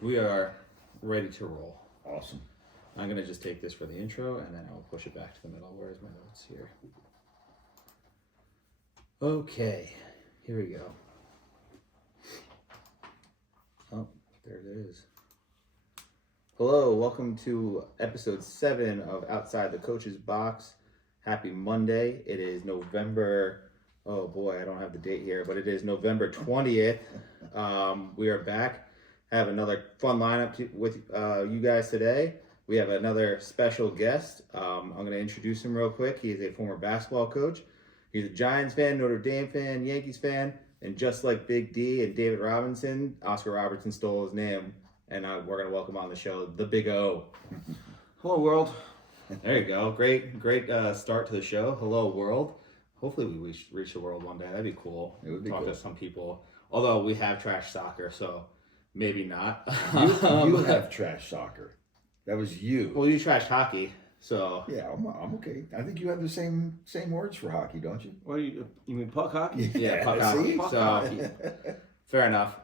We are ready to roll. Awesome. I'm going to just take this for the intro and then I'll push it back to the middle. Where's my notes here? Okay, here we go. Oh, there it is. Hello, welcome to episode 7 of Outside the Coach's Box. Happy Monday. It is November, oh boy, I don't have the date here, but it is November 20th. We are back. Have another fun lineup with you guys today. We have another special guest. I'm going to introduce him real quick. He is a former basketball coach. He's a Giants fan, Notre Dame fan, Yankees fan, and just like Big D and David Robinson, Oscar Robertson stole his name, and we're going to welcome on the show the Big O. Hello, world. There you go. Great start to the show. Hello, world. Hopefully we reach the world one day. That'd be cool. It would be Talk cool. to some people. Although we have trash soccer, so maybe not. You have trash soccer. That was you. Well, you trash hockey, so Yeah, I'm okay. I think you have the same words for hockey, don't you? What do you mean puck hockey? yeah, puck see? hockey. Puck So hockey. fair enough.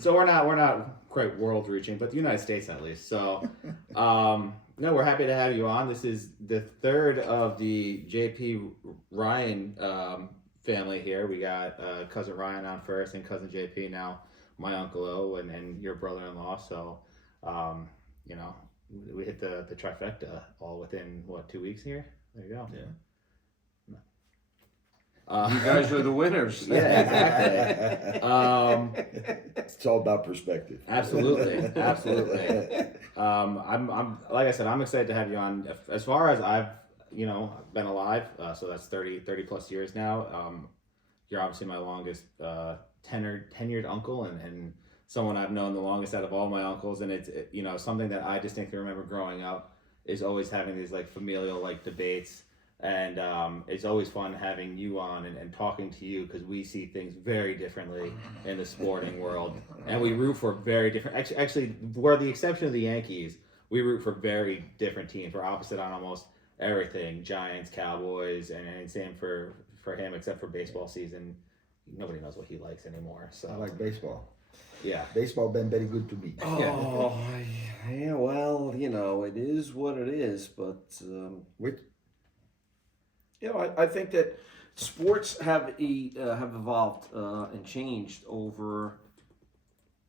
So we're not quite world reaching, but the United States at least. So no, we're happy to have you on. This is the third of the JP Ryan family here. We got cousin Ryan on first, and cousin JP now. My uncle O and your brother-in-law. So we hit the trifecta all within 2 weeks here. There you go. Yeah. You guys are the winners. Yeah, exactly. It's all about perspective. Absolutely. I'm like I said, I'm excited to have you on. As far as I've been alive, so that's 30 plus years now. You're obviously my longest tenured uncle and someone I've known the longest out of all my uncles, and it's something that I distinctly remember growing up is always having these like familial like debates. And it's always fun having you on and talking to you because we see things very differently in the sporting world, and we root for very different. Actually, we're the exception of the Yankees. We root for very different teams. We're opposite on almost everything: Giants, Cowboys, and same for him, except for baseball season. Nobody knows what he likes anymore. So I like baseball. yeah. Baseball been very good to me. Oh, yeah. Well, it is what it is, but Which I think that sports have evolved and changed over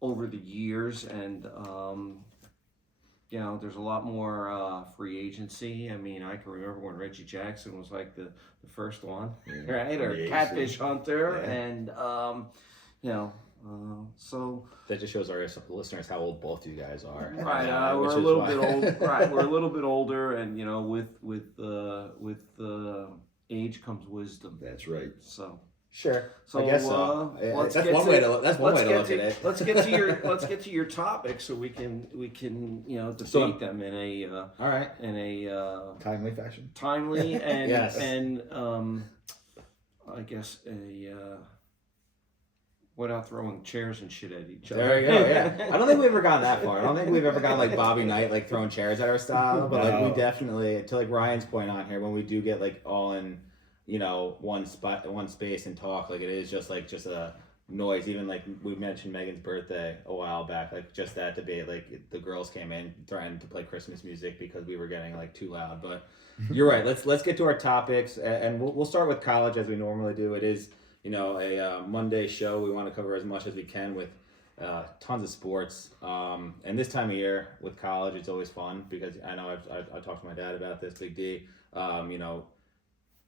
the years, and there's a lot more free agency. I mean, I can remember when Reggie Jackson was like the first one, right? Or Yeah, Catfish Hunter, yeah. and so That just shows our listeners how old both you guys are. right, Which we're a is little why- bit old. Right, we're a little bit older, and with age comes wisdom. That's right. So Sure. So, I guess so. let's That's get one to- way to that's one way to look at it. Let's get to your topic so we can debate So- them in a All right. Timely fashion. timely and Yes. I guess without throwing chairs and shit at each There other. you go. Yeah. I don't think we've ever gotten that far. I don't think we've ever gotten like Bobby Knight like throwing chairs at our style, but like we No. definitely, to like Ryan's point on here, when we do get like all in, one space and talk, like it is just a noise. Even like we mentioned Megan's birthday a while back, like just that debate, like the girls came in threatened to play Christmas music because we were getting like too loud. But you're right. Let's get to our topics, and we'll start with college as we normally do. It is a Monday show. We want to cover as much as we can with tons of sports. And this time of year with college, it's always fun because I know I've talked to my dad about this, Big D.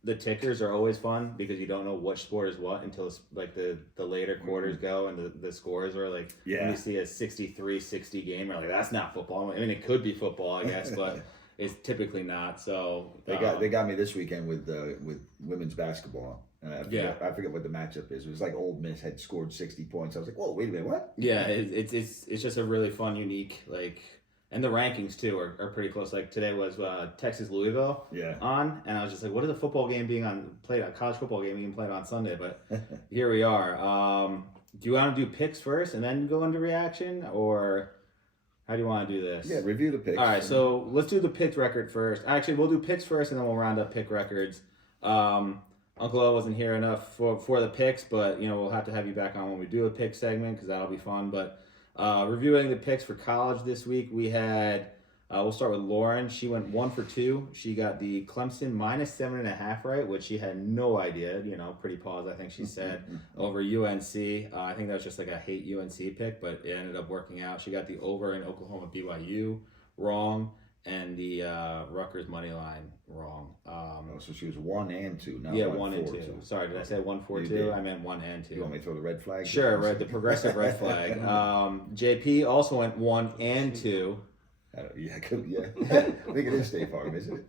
The tickers are always fun because you don't know which sport is what until like the later quarters go and the scores are like when Yeah. you see a 63-60 game, you're like, that's not football. I mean, it could be football, I guess, but it's typically not. So They got me this weekend with women's basketball. And I forget what the matchup is. It was like Old Miss had scored 60 points. I was like, whoa, wait a minute, what? Yeah, it's just a really fun, unique, like, and the rankings too are pretty close. Like today was Texas Louisville Yeah. on, and I was just like, what is a football game played on college football game being played on Sunday? But here we are. Do you want to do picks first and then go into reaction, or how do you want to do this? Yeah, review the picks. All right, so let's do the pick record first. Actually, we'll do picks first, and then we'll round up pick records. Uncle O wasn't here enough for the picks, but we'll have to have you back on when we do a pick segment because that'll be fun. But Reviewing the picks for college this week, we had. We'll start with Lauren. She went 1 for 2. She got the Clemson -7.5 right, which she had no idea. Pretty pause, I think she said, over UNC. I think that was just like a hate UNC pick, but it ended up working out. She got the over in Oklahoma BYU wrong, and the Rutgers money line wrong. So she was 1 and 2. Not Yeah, 1, 1 and 2. 2. Sorry, did I say 1 4 You 2? did. I meant 1 and 2. You want me to throw the red flag? Sure, right. The progressive red flag. JP also went 1 and 2. Yeah, I think it is State Farm, isn't it?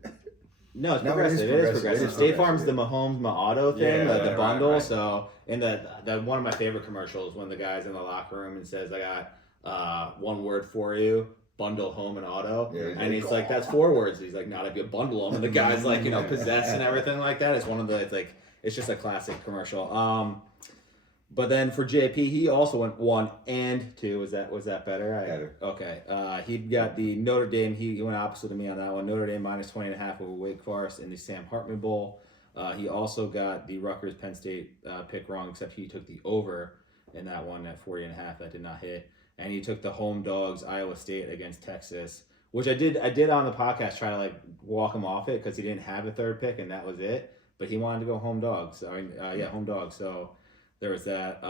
No, it's No, progressive. It is progressive. State Farm's the yeah. Mahomes Auto thing, Yeah, the right, bundle. right. So in the one of my favorite commercials when the guy's in the locker room and says, "I got one word for you." Bundle home and auto, Yeah, and he's like, "That's 4 words." He's like, "Not if you bundle them." And the guy's like, possessed and everything like that. It's one of the, it's just a classic commercial. But then for JP, he also went 1 and 2. Was that better? Better. Okay. He got the Notre Dame. He went opposite of me on that one. Notre Dame -20.5 over Wake Forest in the Sam Hartman Bowl. He also got the Rutgers Penn State pick wrong, except he took the over in that one at 40.5. That did not hit. And he took the home dogs Iowa State against Texas, which I did on the podcast try to walk him off it because he didn't have a third pick and that was it. But he wanted to go home dogs. Home dogs. So there was that.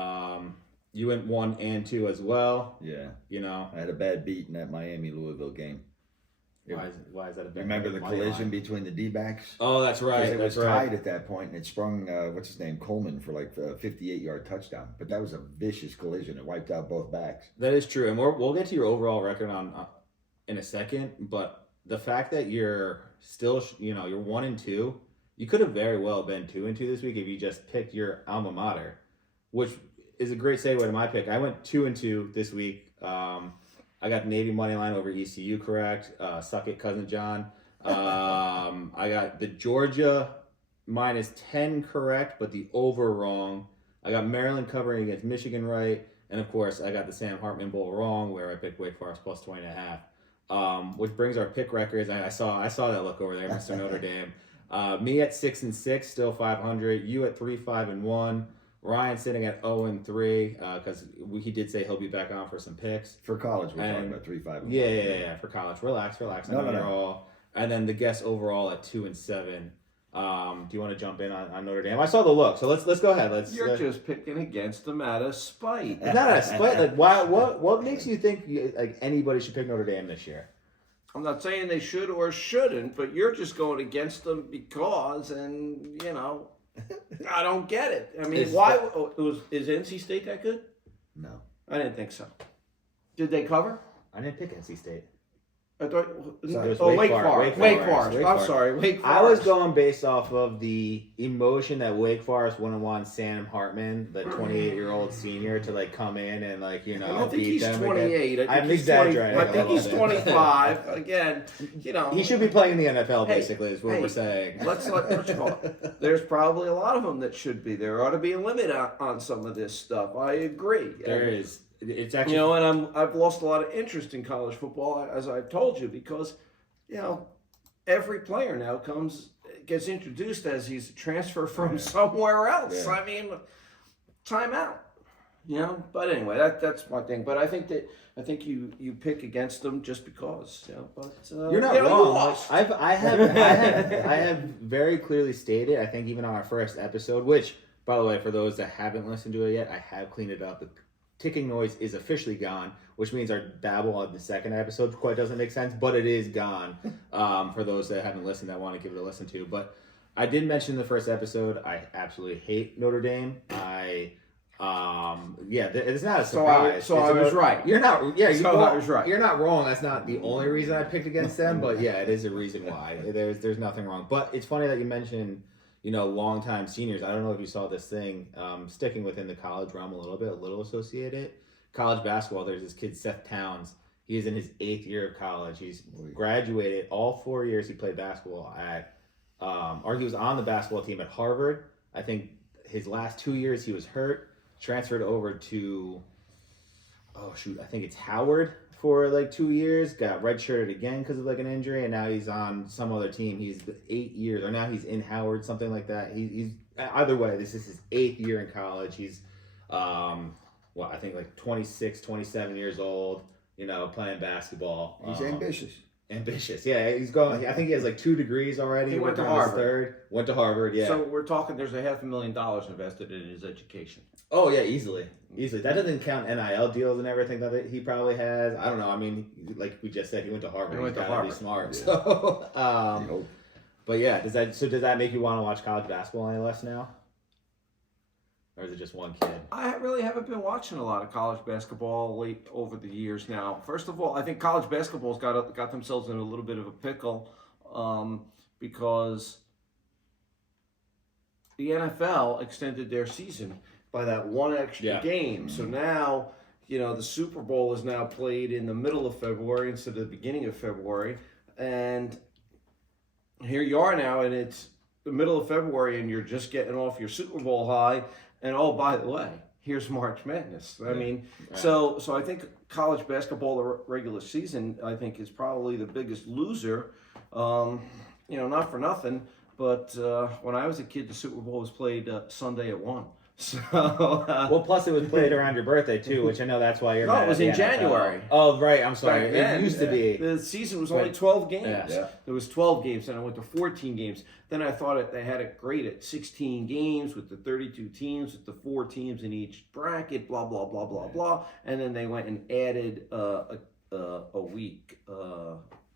You went 1 and 2 as well. Yeah. I had a bad beat in that Miami-Louisville game. Why is that a bad Remember the money collision line? between the D-backs? Oh, that's right. It was That's right. tied at that point, and it sprung, what's his name, Coleman, for a 58-yard touchdown. But that was a vicious collision. It wiped out both backs. That is true, and we'll get to your overall record on in a second. But the fact that you're still, you're 1 and 2, you could have very well been 2 and 2 this week if you just picked your alma mater, which is a great segue to my pick. I went 2 and 2 this week. I got Navy money line over ECU correct. Suck it, cousin John. I got the Georgia -10 correct, but the over wrong. I got Maryland covering against Michigan right, and of course I got the Sam Hartman Bowl wrong, where I picked Wake Forest +20.5. Which brings our pick records. I saw that look over there, Mr. Notre Dame. Me at 6 and 6, still 500. You at 3, 5 and 1. Ryan sitting at 0 and 3 because he did say he'll be back on for some picks. For college, we're talking about 3, 5, and 1. Yeah. For college, relax. No. And then the guest overall at 2 and 7. Do you want to jump in on Notre Dame? I saw the look, so let's go ahead. You're just picking against them out of spite. It's not a spite. Why? What makes you think anybody should pick Notre Dame this year? I'm not saying they should or shouldn't, but you're just going against them because, and I don't get it. I mean, is NC State that good? No. I didn't think so. Did they cover? I didn't pick NC State. I thought. Wake Forest. I'm sorry, Wake Forest. I was going based off of the emotion that Wake Forest wouldn't want Sam Hartman, the 28-year-old senior, to come in and I don't think beat he's them. 28. I'm exaggerating. I think he's 25. Again, he should be playing in the NFL. Hey, Basically, is what we're saying. Let's there's probably a lot of them that should be. There ought to be a limit on some of this stuff. I agree. There is. It's actually, and I've lost a lot of interest in college football, as I've told you, because, every player now gets introduced as he's a transfer from somewhere else. Yeah. I mean, time out. But anyway, that's my thing. But I think you pick against them just because. But you're not wrong. I have very clearly stated. I think even on our first episode, which, by the way, for those that haven't listened to it yet, I have cleaned it up. The ticking noise is officially gone, which means our babble of the second episode quite doesn't make sense, but it is gone. For those that haven't listened, that want to give it a listen to. But I did mention in the first episode, I absolutely hate Notre Dame. It's not a surprise. So I was right. You're not. Yeah, I was right. You're not wrong. That's not the only reason I picked against them, but yeah, it is a reason why. There's nothing wrong. But it's funny that you mentioned, longtime seniors. I don't know if you saw this thing, sticking within the college realm a little associated. College basketball, there's this kid, Seth Towns. He is in his 8th year of college. He's graduated all 4 years he played basketball at, or he was on the basketball team at Harvard. I think his last 2 years he was hurt, transferred over to, I think it's Howard for 2 years, got redshirted again because of an injury, and now he's on some other team. He's 8 years, or now he's in Howard, something like that. He's either way, this is his 8th year in college. He's well, I think like 26, 27 years old, you know, playing basketball. He's ambitious. Ambitious, yeah. He's going. I think he has like 2 degrees already. He went to working on his Harvard. Third. Went to Harvard, yeah. So we're talking. There's $500,000 invested in his education. Oh yeah, easily. That doesn't count NIL deals and everything that he probably has. I don't know. I mean, like we just said, he went to Harvard. He went to He's gotta Harvard. Be smart. Yeah. So, You know, but yeah, does that make you want to watch college basketball any less now, or is it just one kid? I really haven't been watching a lot of college basketball late over the years now. First of all, I think college basketball's got themselves in a little bit of a pickle because the NFL extended their season by that one extra game. So now, you know, the Super Bowl is now played in the middle of February instead of the beginning of February. And here you are now, and it's the middle of February, and you're just getting off your Super Bowl high. And oh, by the way, here's March Madness. I mean, so I think college basketball, the regular season, I think is probably the biggest loser. You know, not for nothing, but when I was a kid, the Super Bowl was played Sunday at 1. So well, plus it was played around your birthday too, which I know that's why you're. No, it was in January. Oh, right. I'm sorry. Back then, it used to be. The season was only 12 games. Yeah. There was 12 games, and I went to 14 games. Then I thought they had it great at 16 games with the 32 teams, with the 4 teams in each bracket, blah, blah, blah, blah, blah. And then they went and added a week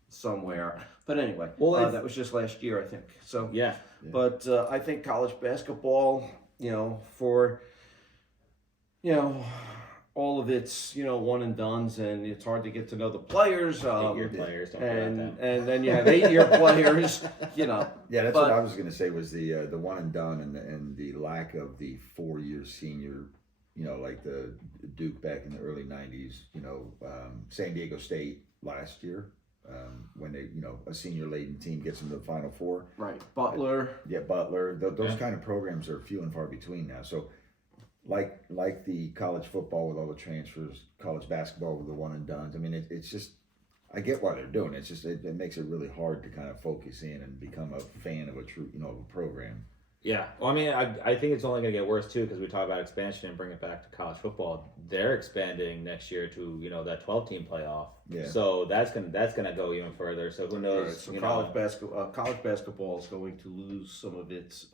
somewhere. But anyway, that was just last year, I think. So yeah. But I think college basketball, you know, for, you know, all of its, you know, one and dones, and it's hard to get to know the players. 8-year players, don't and then you have 8-year players, you know. Yeah, that's what I was going to say was the one and done and the lack of the 4-year senior, you know, like the Duke back in the early 90s, you know, San Diego State last year. When they, you know, a senior laden team gets them to the Final Four. Right. Butler. Butler. Those kind of programs are few and far between now. So, like the college football with all the transfers, college basketball with the one and dones. I mean, it's just, I get why they're doing it. It's just it makes it really hard to kind of focus in and become a fan of a true, you know, of a program. Yeah, well, I mean, I think it's only going to get worse too because we talk about expansion and bring it back to college football. They're expanding next year to, you know, that 12-team playoff. Yeah. So that's gonna go even further. So who knows? Right, so college basketball is going to lose some of its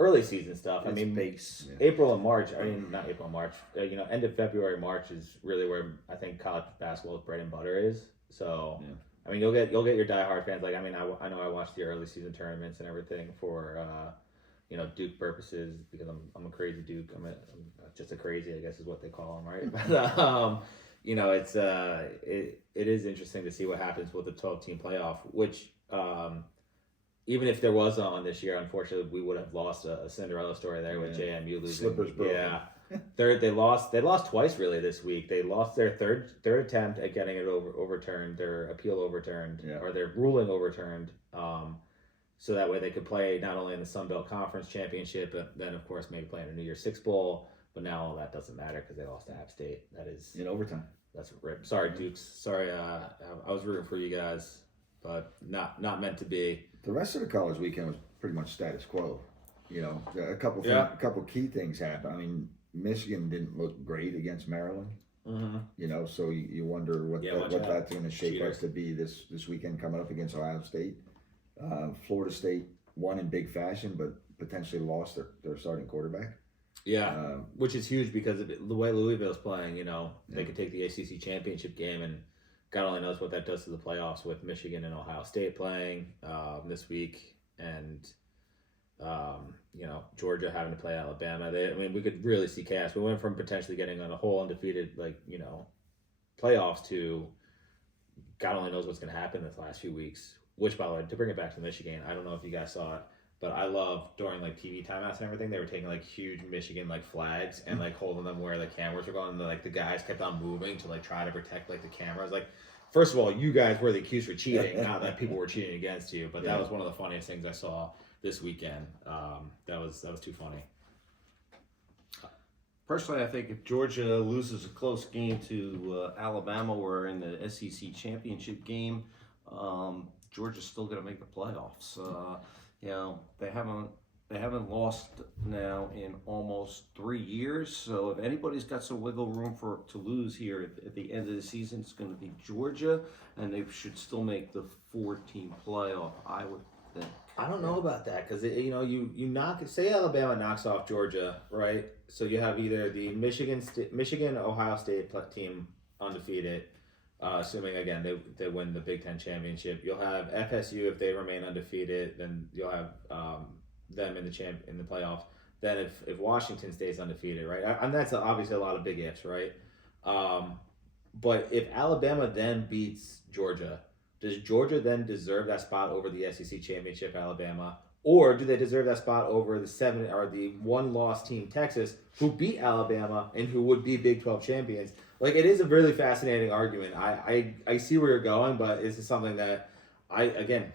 early season stuff. I mean, base. April and March. I mean, not April and March. You know, end of February, March is really where I think college basketball's bread and butter is. So. Yeah. I mean, you'll get your diehard fans. Like, I mean, I know I watched the early season tournaments and everything for. You know, Duke purposes because I'm a crazy Duke. I'm just a crazy, I guess is what they call him, right? But you know, it's it is interesting to see what happens with the 12-team playoff. Which even if there was on this year, unfortunately, we would have lost a Cinderella story there with JMU losing. Slippers broken. Yeah, they lost twice really this week. They lost their third attempt at getting it overturned, their appeal overturned, or their ruling overturned. So that way they could play not only in the Sun Belt Conference Championship, but then, of course, maybe play in a New Year's Six Bowl. But now all that doesn't matter because they lost to App State. That is... in overtime. That's rip. Sorry, Dukes. Sorry, I was rooting for you guys, but not meant to be. The rest of the college weekend was pretty much status quo. You know, a couple key things happened. I mean, Michigan didn't look great against Maryland. Mm-hmm. You know, so you wonder what that's going to shape us to be this weekend coming up against Ohio State. Florida State won in big fashion, but potentially lost their starting quarterback. Yeah, which is huge because of the way Louisville's playing. You know, they could take the ACC championship game, and God only knows what that does to the playoffs with Michigan and Ohio State playing this week, and you know, Georgia having to play Alabama. We could really see chaos. We went from potentially getting on a whole undefeated, playoffs to God only knows what's going to happen this last few weeks. Which, by the way, to bring it back to Michigan, I don't know if you guys saw it, but I love during TV timeouts and everything, they were taking huge Michigan flags and holding them where the cameras were going. And the guys kept on moving to try to protect the cameras. First of all, you guys were the accused for cheating, not that people were cheating against you. But that was one of the funniest things I saw this weekend. That was too funny. Personally, I think if Georgia loses a close game to Alabama or in the SEC championship game, Georgia's still going to make the playoffs. You know, they haven't They haven't lost now in almost 3 years. So if anybody's got some wiggle room to lose here at the end of the season, it's going to be Georgia, and they should still make the 4-team playoff, I would think. I don't know about that because you knock say Alabama knocks off Georgia, right? So you have either the Michigan Ohio State team undefeated, assuming again they win the Big Ten championship. You'll have FSU if they remain undefeated, then you'll have them in the playoffs. Then if Washington stays undefeated, right? And that's obviously a lot of big ifs, right? But if Alabama then beats Georgia, does Georgia then deserve that spot over the SEC championship, Alabama? Or do they deserve that spot over the one-loss team, Texas, who beat Alabama and who would be Big 12 champions? Like, it is a really fascinating argument. I see where you're going, but this is something that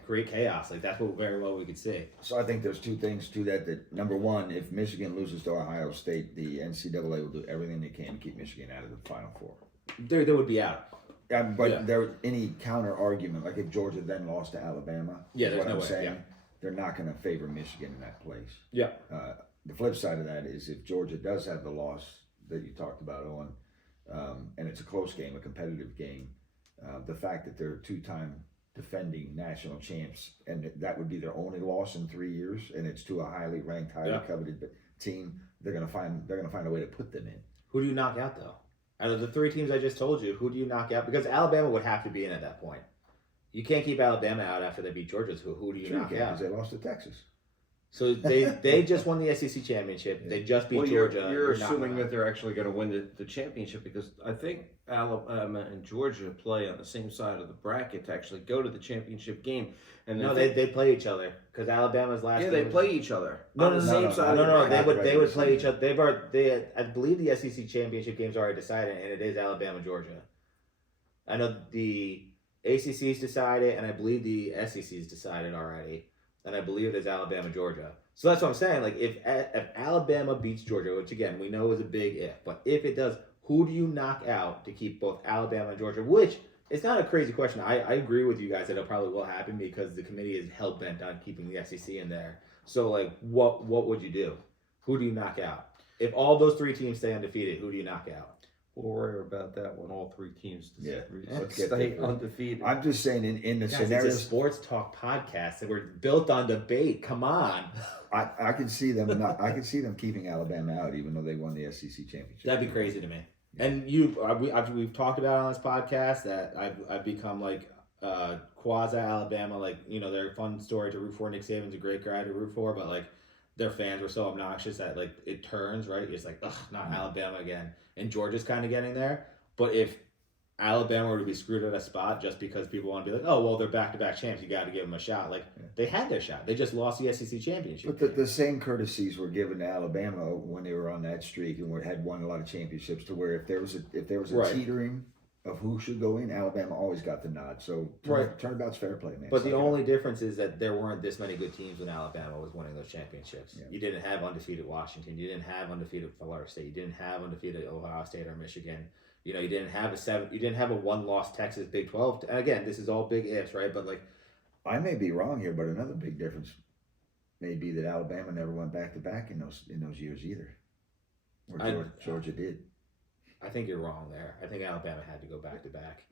create chaos. Like, that's what very well we could see. So I think there's two things to that. That number one, if Michigan loses to Ohio State, the NCAA will do everything they can to keep Michigan out of the Final Four. They would be out. But there any counter argument, like if Georgia then lost to Alabama, there's what no I'm way. saying, they're not going to favor Michigan in that place. Yeah. The flip side of that is if Georgia does have the loss that you talked about, Owen, and it's a close game, a competitive game, the fact that they're two-time defending national champs, and that would be their only loss in 3 years, and it's to a highly ranked, highly coveted team, they're going to find a way to put them in. Who do you knock out though? Out of the 3 teams I just told you, who do you knock out? Because Alabama would have to be in at that point. You can't keep Alabama out after they beat Georgia. So who do you knock out? Because they lost to Texas. So they just won the SEC championship. They just beat Georgia. You're assuming that they're actually going to win the championship because I think Alabama and Georgia play on the same side of the bracket to actually go to the championship game. And no, they play each other because Alabama's last. Yeah, they play each other. No, same side. No, they would play each other. I believe the SEC championship game's already decided, and it is Alabama Georgia. I know the ACC's decided, and I believe the SEC's decided already. And I believe it is Alabama, Georgia. So that's what I'm saying. Like, if Alabama beats Georgia, which, again, we know is a big if, but if it does, who do you knock out to keep both Alabama and Georgia? Which, it's not a crazy question. I agree with you guys that it probably will happen because the committee is hell-bent on keeping the SEC in there. So, like, what would you do? Who do you knock out? If all those 3 teams stay undefeated, who do you knock out? We'll worry about that when all 3 teams stay undefeated. I'm just saying, in the scenario, it's a sports talk podcast that we're built on debate. Come on, I can see them not. I can see them keeping Alabama out, even though they won the SEC championship. That'd be crazy to me. And we've talked about on this podcast that I've become like quasi Alabama. Like, they're a fun story to root for. Nick Saban's a great guy to root for, but like their fans were so obnoxious that like it turns right. It's like, ugh, not Alabama again. And Georgia's kind of getting there. But if Alabama were to be screwed at a spot just because people want to be like, oh, well, they're back-to-back champs, you got to give them a shot. Like, they had their shot. They just lost the SEC championship. But the same courtesies were given to Alabama when they were on that streak and had won a lot of championships, to where if there was a teetering of who should go in, Alabama always got the nod. So turnabout's fair play, man. But the only difference is that there weren't this many good teams when Alabama was winning those championships. Yeah. You didn't have undefeated Washington. You didn't have undefeated Florida State. You didn't have undefeated Ohio State or Michigan. You didn't have a one-loss Texas Big 12. And again, this is all big ifs, right? But like, I may be wrong here, but another big difference may be that Alabama never went back-to-back in those years either. Or Georgia did. I think you're wrong there. I think Alabama had to go back-to-back.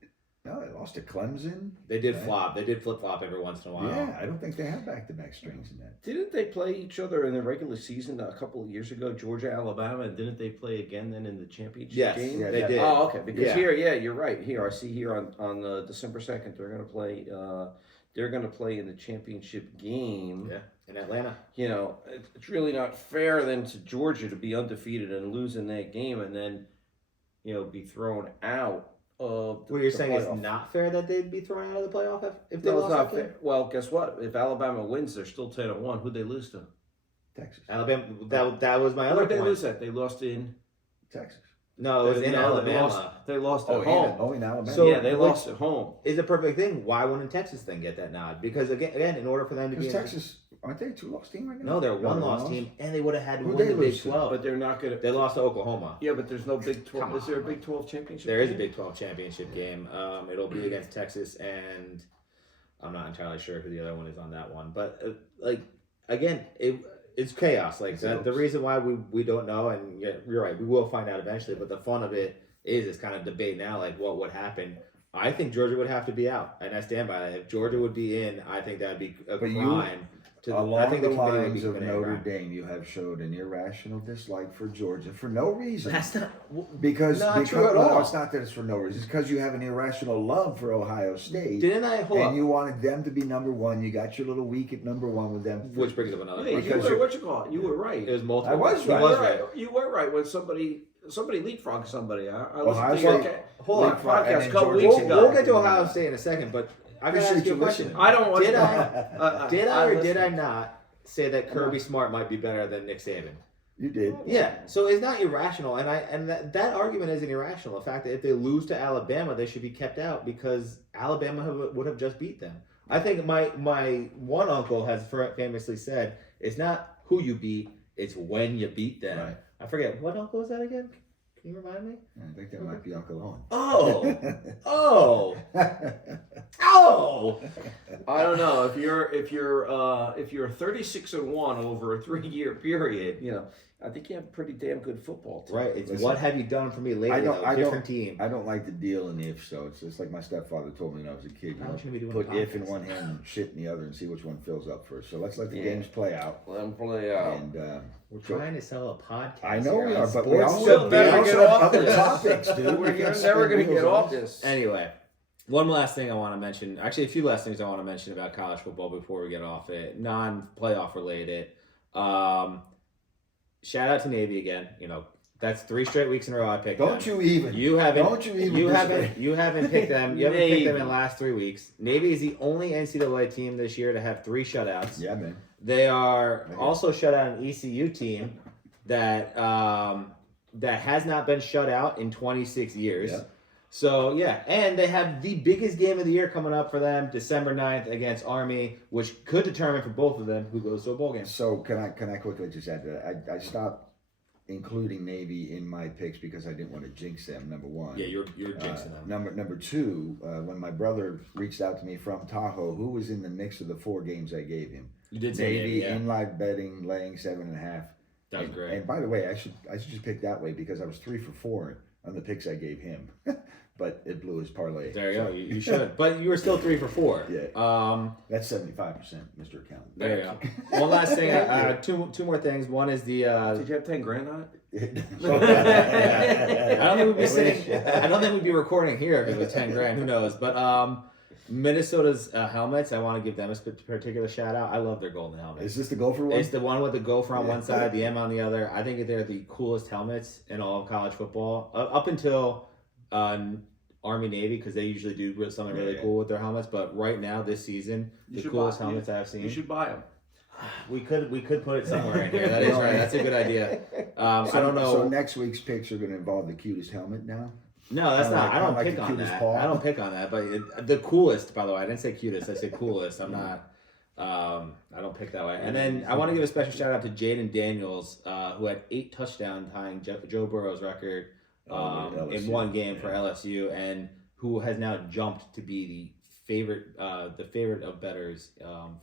No, they lost to Clemson. They did flop. They did flip-flop every once in a while. Yeah, I don't think they have back-to-back strings in that. Didn't they play each other in the regular season a couple of years ago, Georgia, Alabama, and didn't they play again then in the championship game? Yeah, they did. Oh, okay. Because here, you're right. Here, I see here on December 2nd, they're going to play. They're going to play in the championship game. Yeah, in Atlanta. It's really not fair then to Georgia to be undefeated and lose in that game, and then be thrown out of the What you're saying playoff. is not fair that they'd be thrown out of the playoff if they No, lost it's not that game? fair. Well, guess what? If Alabama wins, they're still 10-1. Who'd they lose to? Texas. Alabama. That was my other Where'd point. they lose at? They lost in Texas. No, it was in Alabama. They lost at home. In Alabama. So- Yeah, they lost at home. Is a perfect thing. Why wouldn't Texas then get that nod? Because again, in order for them to be Because Texas, aren't they a 2-loss team right now? no, they're a one-loss team, and they would have had to Who'd win they the Big lose to? 12. But they're not going They to. lost to Oklahoma. Yeah, but there's no Big 12. Come Is there a on. Big 12 championship? There is a game? Big 12 championship game. It'll be against Texas, and I'm not entirely sure who the other one is on that one. But again, it's chaos. Like that, the reason why we don't know, and you're right, we will find out eventually. But the fun of it is this kind of debate now, like what would happen. I think Georgia would have to be out, and I stand by that. If Georgia would be in, I think that would be a crime. I think the lines of Notre Dame, you have showed an irrational dislike for Georgia for no reason. That's not because true at all. It's not that it's for no reason. It's because you have an irrational love for Ohio State. Didn't I? Hold on. You wanted them to be number one. You got your little week at number one with them. Which brings up another. Yeah, you were right. It was multiple. I was right. You were right when somebody leapfrogged somebody. I Ohio listened to State. Hold on, podcast a couple Georgia. weeks ago. We'll get to Ohio State in a second, but I got to ask you a question. I don't want. Did I not say that Kirby Smart might be better than Nick Saban? You did. Yeah, so it's not irrational, and that argument isn't irrational. The fact that if they lose to Alabama, they should be kept out because Alabama would have just beat them. I think my one uncle has famously said, "It's not who you beat, it's when you beat them." Right. I forget what uncle was that again. Can you remind me? I think that might be Uncle Owen. Oh. I don't know if you're 36-1 over a 3-year period. You know, I think you have a pretty damn good football team. Right. It's what have you done for me lately? Different team. I don't like the deal in if so. It's just like my stepfather told me when I was a kid. Put if in one hand and shit in the other and see which one fills up first. So let's let the games play out. Let them play out. And we're trying to sell a podcast. I know we are, but we also never get off other this. topics, dude. We're never going to get off this. Anyway, one last thing I want to mention. Actually, a few last things I want to mention about college football before we get off it. Non-playoff related. Shout out to Navy again. You know, that's 3 straight weeks in a row I picked them. Don't you even picked them. You haven't picked them in the last 3 weeks. Navy is the only NCAA team this year to have 3 shutouts. Yeah, man. They are also shut out an ECU team that has not been shut out in 26 years. Yeah. So, yeah, and they have the biggest game of the year coming up for them, December 9th against Army, which could determine for both of them who goes to a bowl game. So, can I quickly just add to that? I stopped including Navy in my picks because I didn't want to jinx them, number one. Yeah, you're jinxing them. Number two, when my brother reached out to me from Tahoe, who was in the mix of the 4 games I gave him? You did say Navy, yeah. in live betting, laying 7.5. That was great. And by the way, I should just pick that way because I was 3 for 4 on the picks I gave him. But it blew his parlay. There you go. You should. But you were still 3 for 4. Yeah. That's 75%, Mr. Accountant. There you go. One last thing. Two more things. One is the. Did you have $10,000 on it? I don't think we'd be sitting. I don't think we'd be recording here if it was $10,000. Who knows? But Minnesota's helmets. I want to give them a particular shout out. I love their golden helmets. Is this the Gopher one? It's the one with the Gopher on one side, the M on the other. I think they're the coolest helmets in all of college football. Up until Army Navy, because they usually do something really cool with their helmets. But right now, this season, the coolest helmets I've seen. You should buy them. We could put it somewhere in here. That is right. That's a good idea. I don't know. So next week's picks are going to involve the cutest helmet now. No, that's not. I don't pick on that. Paw. I don't pick on that. But the coolest, by the way, I didn't say cutest. I said coolest. I'm not. I don't pick that way. And then I want to give a special shout out to Jaden Daniels, who had 8 touchdowns, tying Joe Burrow's record in one game for LSU, and who has now jumped to be the favorite of bettors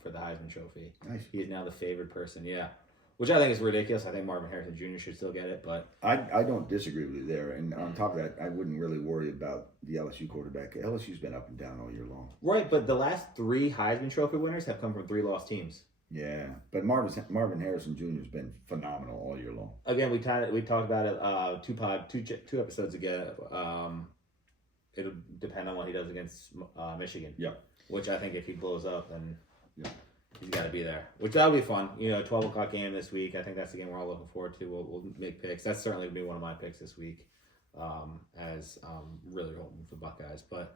for the Heisman Trophy. Nice. He is now the favored person. Yeah. Which I think is ridiculous. I think Marvin Harrison Jr. should still get it, but I don't disagree with you there. And on top of that, I wouldn't really worry about the LSU quarterback. LSU's been up and down all year long. Right, but the last 3 Heisman Trophy winners have come from 3 lost teams. Yeah, but Marvin Harrison Jr. has been phenomenal all year long. Again, we talked about it two episodes ago. It'll depend on what he does against Michigan. Yeah, which I think if he blows up, then he's got to be there. Which that'll be fun. 12 o'clock game this week. I think that's the game we're all looking forward to. We'll make picks. That's certainly gonna be one of my picks this week. As really hoping for Buckeyes, but.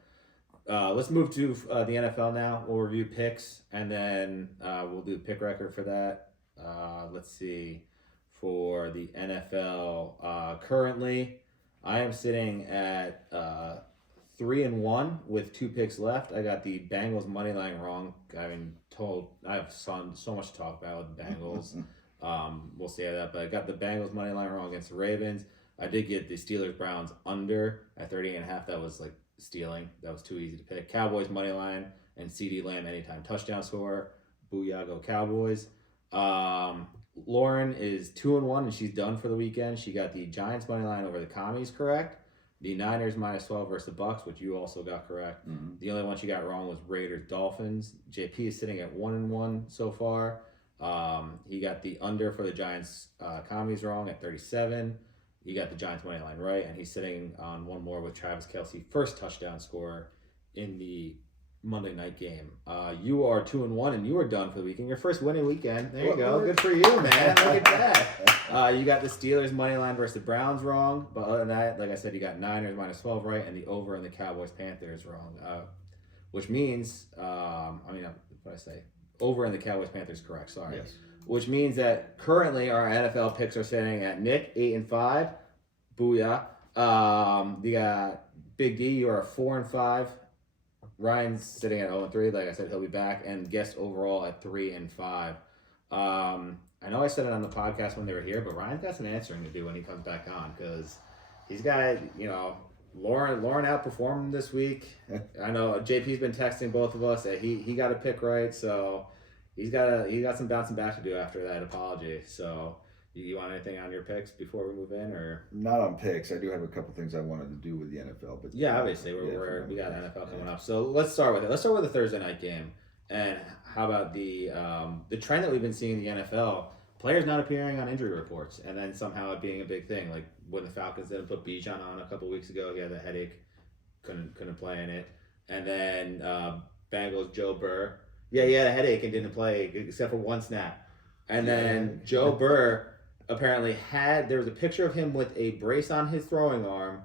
Let's move to the NFL now. We'll review picks, and then we'll do pick record for that. Let's see. For the NFL, currently, I am sitting at 3-1 with 2 picks left. I got the Bengals money line wrong. I have so much to talk about with the Bengals. We'll see how that. But I got the Bengals money line wrong against the Ravens. I did get the Steelers Browns under at 38.5. That was stealing. That was too easy to pick. Cowboys money line and CeeDee Lamb anytime touchdown score. Booyah, go Cowboys. Lauren is 2-1 and she's done for the weekend. She got the Giants money line over the Commies correct. The Niners -12 versus the Bucks, which you also got correct. Mm-hmm. The only one she got wrong was Raiders Dolphins. JP is sitting at 1-1 so far. He got the under for the Giants Commies wrong at 37. You got the Giants money line right, and he's sitting on one more with Travis Kelce, first touchdown scorer in the Monday night game. You are 2-1, and you are done for the weekend. Your first winning weekend. There you go. Good for you, man. Look at that. You got the Steelers money line versus the Browns wrong, but other than that, like I said, you got Niners -12 right, and the over in the Cowboys Panthers wrong. Which means, what did I say? Over in the Cowboys Panthers correct. Sorry. Yes. Which means that currently our NFL picks are sitting at Nick 8-5. Booyah. You got Big D. You are 4-5. Ryan's sitting at 0-3. Like I said, he'll be back. And guest overall at 3-5. I know I said it on the podcast when they were here, but Ryan's got some answering to do when he comes back on because he's got, Lauren outperformed him this week. I know JP's been texting both of us that he got a pick right, so he got some bouncing back to do after that apology. So you want anything on your picks before we move in, or not on picks? I do have a couple things I wanted to do with the NFL, but yeah, obviously we got NFL coming up. So let's start with it. Let's start with the Thursday night game. And how about the trend that we've been seeing in the NFL? Players not appearing on injury reports, and then somehow it being a big thing. Like when the Falcons didn't put Bijan on a couple weeks ago, he had a headache, couldn't play in it. And then Bengals Joe Burr, he had a headache and didn't play except for one snap. And then Joe Burr apparently there was a picture of him with a brace on his throwing arm,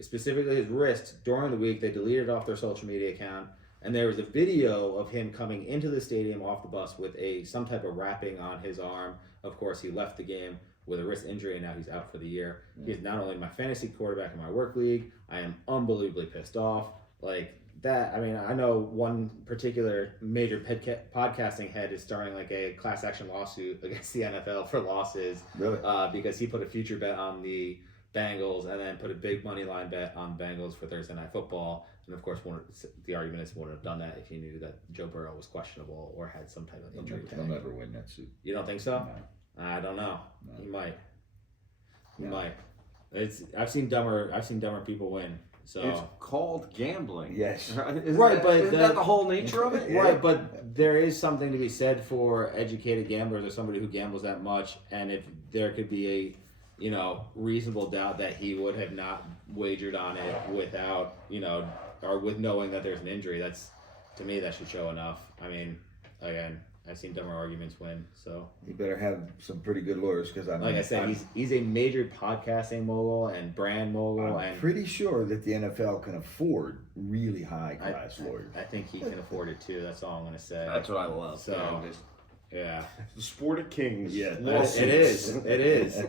specifically his wrist, during the week. They deleted it off their social media account. And there was a video of him coming into the stadium off the bus with some type of wrapping on his arm. Of course, he left the game with a wrist injury, and now he's out for the year. Yeah. He's not only my fantasy quarterback in my work league, I am unbelievably pissed off. Like that, I know one particular major podcasting head is starting like a class action lawsuit against the NFL for losses. Really? Because he put a future bet on the Bengals and then put a big money line bet on Bengals for Thursday Night Football. And of course, the argument is he wouldn't have done that if he knew that Joe Burrow was questionable or had some type of injury. He'll never win that suit. You don't think so? No. I don't know. No. He might. He might. I've seen dumber people win. So it's called gambling. Yes. Isn't that the whole nature of it? Yeah. Right, but there is something to be said for educated gamblers or somebody who gambles that much, and if there could be a reasonable doubt that he would have not wagered on it without, or with knowing that there's an injury, to me, that should show enough. Again, I've seen dumber arguments win, so. You better have some pretty good lawyers because like I said, he's a major podcasting mogul and brand mogul. I'm pretty sure that the NFL can afford really high class lawyers. I think he can afford it too. That's all I'm going to say. That's what I love. So, yeah. The sport of kings. Yeah, it is.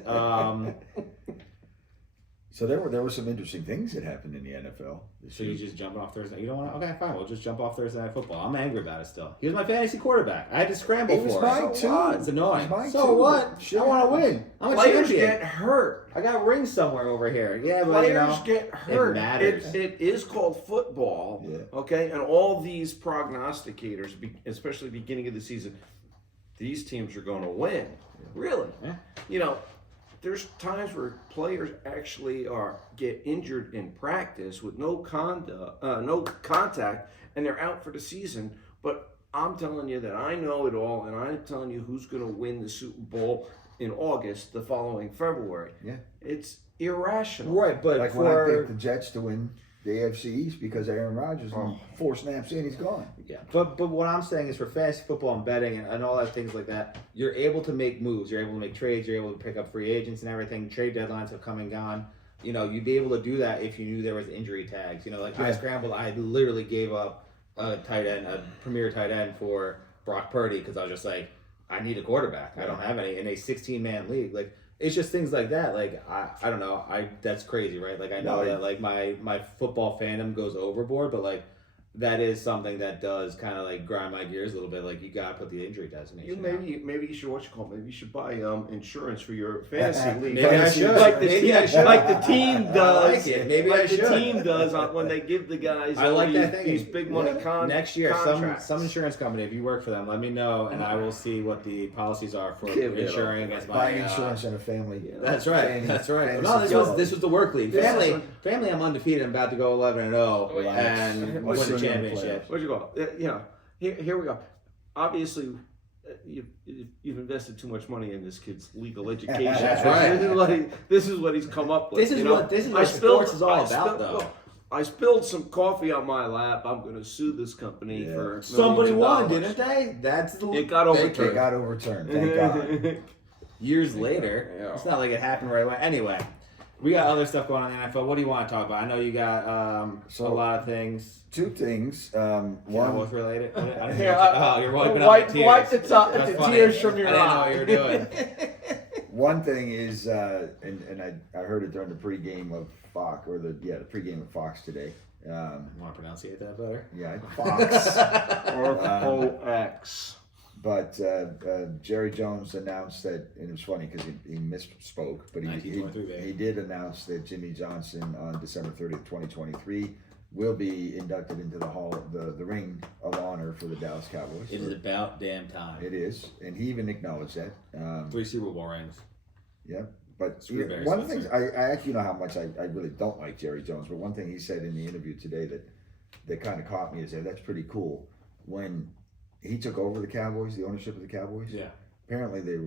So there were some interesting things that happened in the NFL. So you just jump off Thursday? You don't want to? Okay, fine. We'll just jump off Thursday Night Football. I'm angry about it still. He was my fantasy quarterback. I had to scramble for it. It was mine too. It's annoying. So what? I want to win. I'm a Players champion. get hurt. I got rings somewhere over here. Yeah, but players get hurt. It matters. It is called football. Yeah. Okay, and all these prognosticators, especially beginning of the season, these teams are going to win. Yeah. Really? Yeah. There's times where players actually get injured in practice with no contact, and they're out for the season. But I'm telling you that I know it all, and I'm telling you who's going to win the Super Bowl in August, the following February. Yeah, it's irrational, right? But like when I picked the Jets to win the AFC East because Aaron Rodgers, 4 snaps in, he's gone. Yeah, but what I'm saying is for fantasy football and betting and all that things like that, you're able to make moves, you're able to make trades, you're able to pick up free agents and everything. Trade deadlines have come and gone. You'd be able to do that if you knew there was injury tags. I scrambled. I literally gave up a premier tight end for Brock Purdy because I was just like, I need a quarterback. I don't have any in a 16-man league. Like. It's just things like that. Like I don't know. That's crazy, right? Like I know that like my football fandom goes overboard, but like that is something that does kind of like grind my gears a little bit. Like you gotta put the injury designation. Maybe you should maybe you should buy insurance for your fantasy league. Maybe I should. Like the Maybe team, I should. like the team does. I like it. Maybe like I should. the team does when they give the guys I like that thing. these big money Next year, contracts. some insurance company, if you work for them, let me know, and I will see what the policies are for Give it insuring against my Buying insurance in a family. That's right. Fantasy- That's right. fantasy No, this was the work league. This is Family. I'm undefeated. I'm about to go 11-0 Relax. and What's win the the championship. Where'd you go? Here we go. Obviously, you've invested too much money in this kid's legal education. That's right. This is what he's come up with. This is what sports is all about, though. I spilled some coffee on my lap. I'm going to sue this company for Somebody millions of won, dollars. didn't they? That's the It got It overturned. got overturned. Thank God. years later. Yeah. It's not like it happened right away. Anyway, we got other stuff going on in the NFL. What do you want to talk about? I know you got a lot of things. Two things. One One, related. I didn't Here, oh, you're wiping out the tears. wipe the That's funny. tears from your I didn't know eye. what you were doing. one thing is, and I heard it during the pregame of Fox, or the pregame of Fox today. Want to pronunciate that better? Yeah, Fox. ROX. But Jerry Jones announced that, and it was funny because he misspoke, but 1923, baby. he did announce that Jimmy Johnson on December 30th, 2023 will be inducted into the Ring of Honor for the Dallas Cowboys. It is about damn time. It is, and he even acknowledged that. 3 Super Bowl rings. Yeah, but Screw Barry one thing Switzer. I actually know how much I really don't like Jerry Jones, but one thing he said in the interview today that kind of caught me is that's pretty cool. When he took over the Cowboys, the ownership of the Cowboys, Yeah. apparently they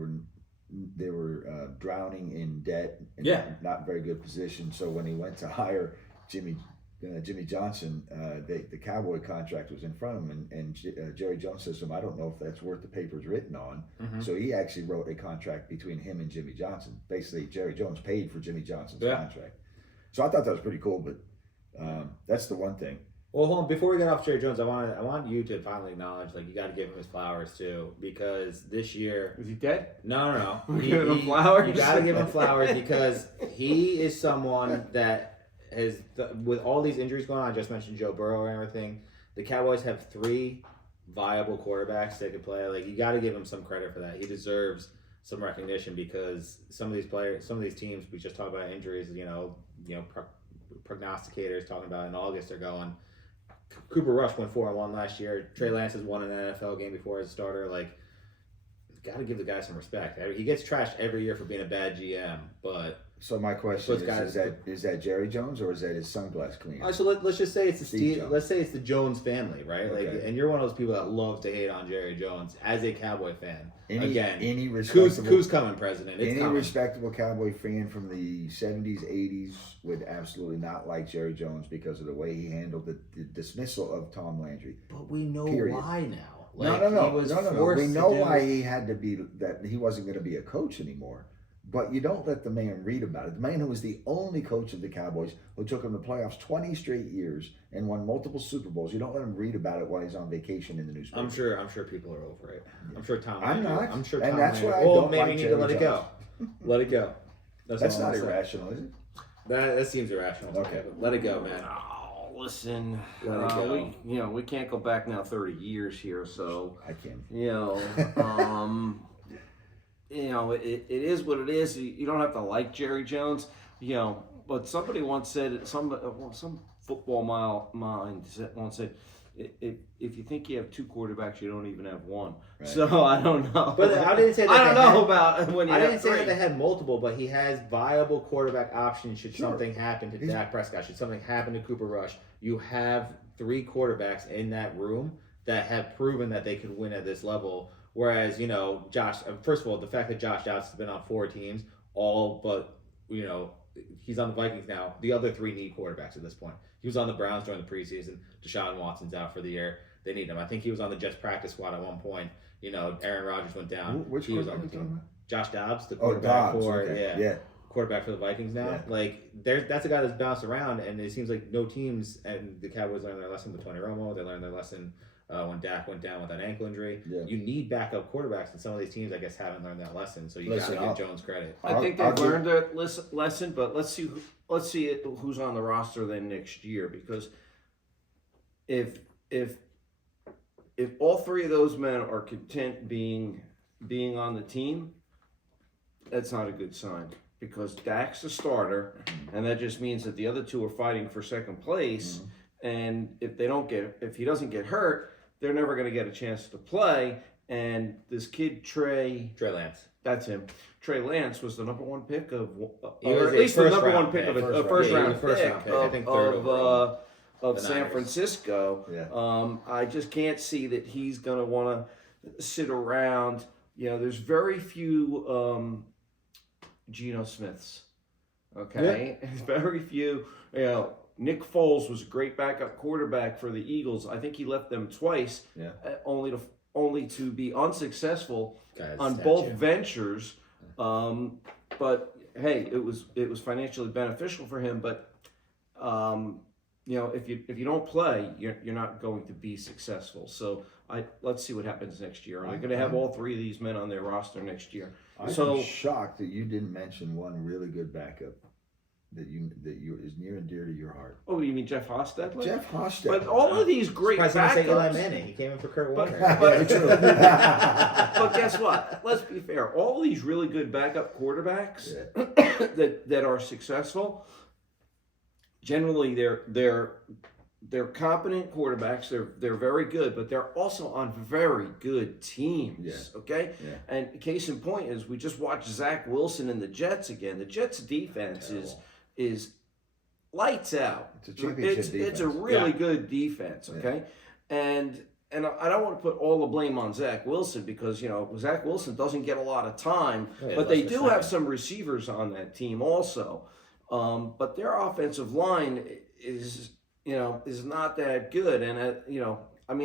were drowning in debt and Yeah. not in very good position. So when he went to hire Jimmy Johnson, the Cowboy contract was in front of him, and Jerry Jones says to him, "I don't know if that's worth the paper it's written on." Mm-hmm. So he actually wrote a contract between him and Jimmy Johnson. Basically, Jerry Jones paid for Jimmy Johnson's contract. So I thought that was pretty cool. But that's the one thing. Well, hold on. Before we get off Jerry Jones, I want you to finally acknowledge, like, you got to give him his flowers too, because this year. Is he dead? No. We're giving him flowers? You got to give him flowers because he is someone that has, with all these injuries going on. I just mentioned Joe Burrow and everything. The Cowboys have 3 viable quarterbacks that could play. Like, you got to give him some credit for that. He deserves some recognition because some of these players, some of these teams, we just talked about injuries. Prognosticators talking about in August they're going. Cooper Rush went 4-1 last year. Trey Lance has won an NFL game before as a starter. Like, got to give the guy some respect. He gets trashed every year for being a bad GM, but. So my question Those is that Jerry Jones or is that his sunglass cleaner? So let's just say it's the Steve Jones. let's say it's the Jones family, right? Okay. Like, and you're one of those people that love to hate on Jerry Jones as a Cowboy fan. Any who's respectable coming president? It's any coming. respectable Cowboy fan from the 70s, 80s would absolutely not like Jerry Jones because of the way he handled the dismissal of Tom Landry. But we know Period. why now. No. He was No. forced We to know do- why he had to be that he wasn't going to be a coach anymore. But you don't let the man read about it. The man who was the only coach of the Cowboys, who took them to playoffs 20 straight years and won multiple Super Bowls. You don't let him read about it while he's on vacation in the newspaper. I'm sure people are over it. I'm sure Tom. I'm Landry- not. I'm sure. And Tom that's Landry- why I well, don't maybe like you need to Jerry let it go. Let it go. That's all I'm not saying. irrational, is it? That seems irrational. to me, Okay. but let it go, man. Oh, listen. Let it go. We can't go back now 30 years here, so I can. it is what it is. You don't have to like Jerry Jones, But somebody once said, some football mind once said, if you think you have 2 quarterbacks, you don't even have one. Right. So I don't know. But I didn't say that I don't they know had- about when you I have didn't say 3. that they had multiple, but he has viable quarterback options should Sure. something happen to He's- Dak Prescott, should something happen to Cooper Rush. You have 3 quarterbacks in that room that have proven that they could win at this level. Whereas, Josh, first of all, the fact that Josh Dobbs has been on 4 teams, all but, he's on the Vikings now. The other 3 need quarterbacks at this point. He was on the Browns during the preseason. Deshaun Watson's out for the year. They need him. I think he was on the Jets practice squad at one point. Aaron Rodgers went down. Which he was quarterback on the are you talking team. Josh Dobbs, the Oh, quarterback Dobbs. for Okay. Yeah. quarterback for the Vikings now. Yeah. Like that's a guy that's bounced around, and it seems like no teams and the Cowboys learned their lesson with Tony Romo. They learned their lesson when Dak went down with that ankle injury. Yeah. You need backup quarterbacks, and some of these teams, I guess, haven't learned that lesson. So you got Listen, to give Jones credit. I think I'll they've give- learned their lesson, but let's see who's on the roster then next year, because if if all three of those men are content being on the team, that's not a good sign, because Dak's the starter, and that just means that the other two are fighting for second place. And if he doesn't get hurt, they're never going to get a chance to play. And this kid Trey Lance. That's him. Trey Lance was the number one pick of, He was or at a least the number one first-round pick of pick. a first round pick I think third overall. of The San Niners. Francisco. Yeah. I just can't see that he's going to want to sit around. There's very few Geno Smiths. Okay, very few. Nick Foles was a great backup quarterback for the Eagles. I think he left them twice, only to be unsuccessful on both ventures. But hey, it was financially beneficial for him. But if you don't play, you're not going to be successful. So let's see what happens next year. Are they going to have all three of these men on their roster next year? I'm shocked that you didn't mention one really good backup that you is near and dear to your heart. Oh, you mean Jeff Hostetler? Jeff Hostetler. But all of these great backups. Eli Manning. He came in for Kurt Warner. But guess what? Let's be fair. All these really good backup quarterbacks that are successful, generally they're competent quarterbacks. They're very good, but they're also on very good teams. Yeah. Okay. Yeah. And case in point is we just watched Zach Wilson and the Jets again. The Jets defense is lights out. It's a championship defense. It's a really good defense. Okay. Yeah. And I don't want to put all the blame on Zach Wilson, because Zach Wilson doesn't get a lot of time, but they do have some receivers on that team also. But their offensive line is not that good, and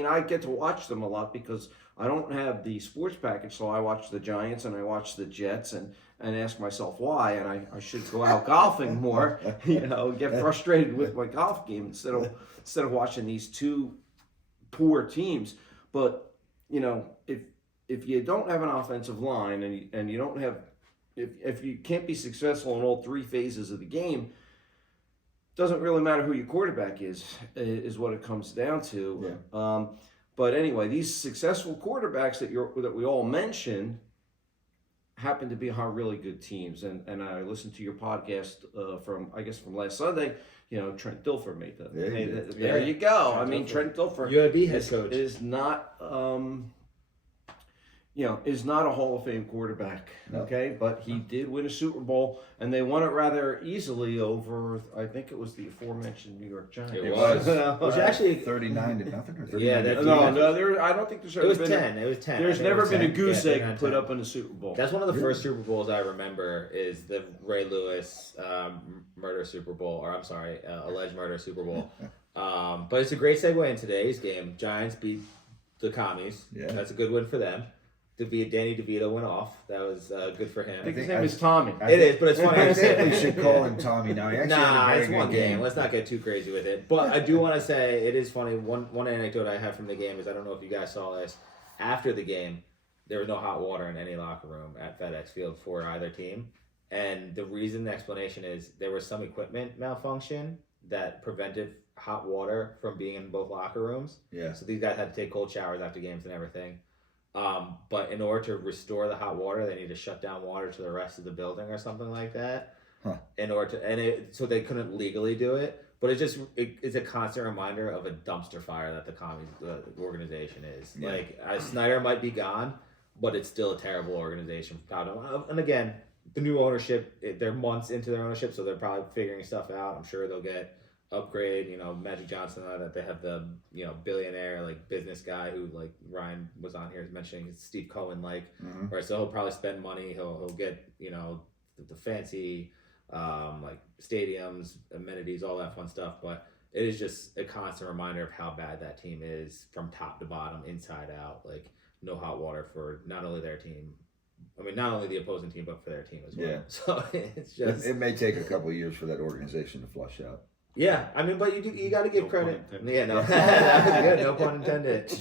I get to watch them a lot because I don't have the sports package, so I watch the Giants and I watch the Jets and ask myself why, and I should go out golfing more, get frustrated with my golf game instead of watching these two poor teams. But if you don't have an offensive line and you don't have, if you can't be successful in all three phases of the game, doesn't really matter who your quarterback is what it comes down to. Yeah. But anyway, these successful quarterbacks that we all mentioned happen to be on really good teams. And I listened to your podcast from last Sunday. Trent Dilfer made that. There you go. Trent Dilfer, UAB head coach, is not is not a Hall of Fame quarterback, okay? But he did win a Super Bowl, and they won it rather easily over, I think it was the aforementioned New York Giants. It was. It was actually 39-0 or 39-0. Yeah, I don't think there's ever it was been 10. It was 10. There's never been a goose egg 10. put up in a Super Bowl. That's one of the first Super Bowls I remember, is the Ray Lewis murder Super Bowl, or I'm sorry, alleged murder Super Bowl. But it's a great segue in today's game. Giants beat the Commies. Yeah. That's a good win for them. Danny DeVito went off. That was good for him. I think his name is Tommy. It is, but it's funny. I think we should call him Tommy now. He actually had a very it's one good game. Let's not get too crazy with it. But I do want to say it is funny. One anecdote I have from the game is, I don't know if you guys saw this. After the game, there was no hot water in any locker room at FedEx Field for either team. And the explanation is there was some equipment malfunction that prevented hot water from being in both locker rooms. Yeah. So these guys had to take cold showers after games and everything. But in order to restore the hot water, they need to shut down water to the rest of the building or something like that. Huh. So they couldn't legally do it. But it's a constant reminder of a dumpster fire that the Commies organization is. Yeah. Like, Snyder might be gone, but it's still a terrible organization. And again, the new ownership, they're months into their ownership, so they're probably figuring stuff out. I'm sure they'll get upgrade, Magic Johnson, that they have the, billionaire, business guy who, Ryan was on here mentioning, Steve Cohen, right? So he'll probably spend money. He'll get, the fancy, stadiums, amenities, all that fun stuff. But it is just a constant reminder of how bad that team is from top to bottom, inside out. No hot water for not only their team, not only the opposing team, but for their team as well. Yeah. So it's just... It may take a couple of years for that organization to flush out. Yeah, but you got to give credit. Yeah, no, that was good. No pun intended.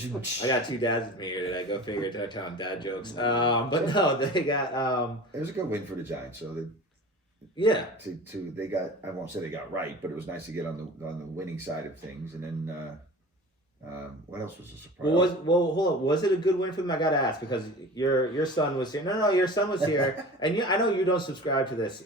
I got two dads with me here today. Go figure. To tell them dad jokes. But no, they got. It was a good win for the Giants. So yeah, they got. I won't say they got right, but it was nice to get on the winning side of things. And then What else was a surprise? Hold on. Was it a good win for them? I gotta ask because your son was here. No, your son was here, and I know you don't subscribe to this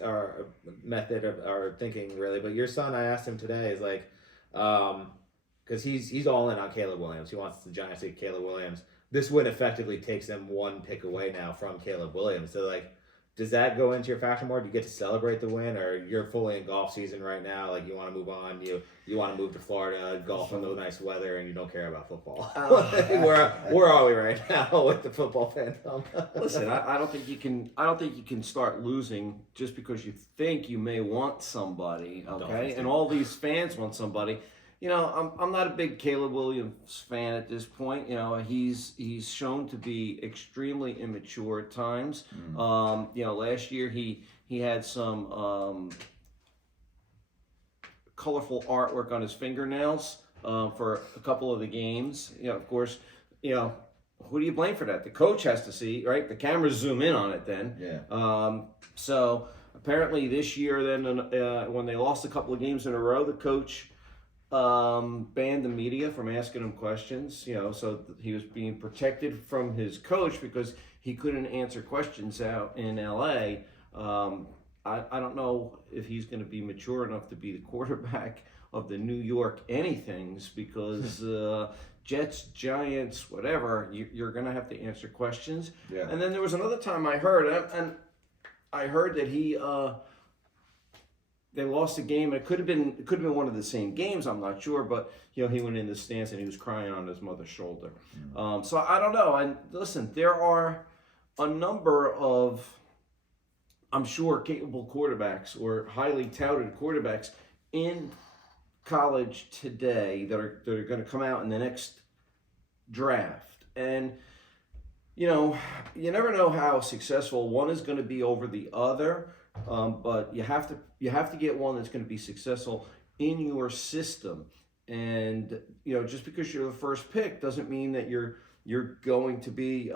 method or thinking really, but your son, I asked him today, is like, because he's all in on Caleb Williams. He wants the Giants to get Caleb Williams. This win effectively takes them one pick away now from Caleb Williams. So like, does that go into your factor more? Do you get to celebrate the win, or you're fully in golf season right now? Like you want to move on, you want to move to Florida, golf in the nice weather, and you don't care about football. Where are we right now with the football fandom? Listen, I don't think you can start losing just because you think you may want somebody. Okay, and all these fans want somebody. You know, I'm not a big Caleb Williams fan at this point. You know, he's shown to be extremely immature at times. You know, last year he had some colorful artwork on his fingernails for a couple of the games. You know, of course, you know, who do you blame for that? The coach has to see, right? The cameras zoom in on it then. Yeah. So apparently this year then when they lost a couple of games in a row, the coach banned the media from asking him questions, you know, so he was being protected from his coach because he couldn't answer questions out in LA. I don't know if he's going to be mature enough to be the quarterback of the New York anythings because Jets, Giants, whatever, you're going to have to answer questions. Yeah. And then there was another time I heard, and I heard that they lost a game. It could have been one of the same games. I'm not sure, but you know he went in the stands and he was crying on his mother's shoulder. So I don't know. And listen, there are a number of, I'm sure, capable quarterbacks or highly touted quarterbacks in college today that are going to come out in the next draft. And you know, you never know how successful one is going to be over the other. But you have to get one that's going to be successful in your system, and you know just because you're the first pick doesn't mean that you're going to be.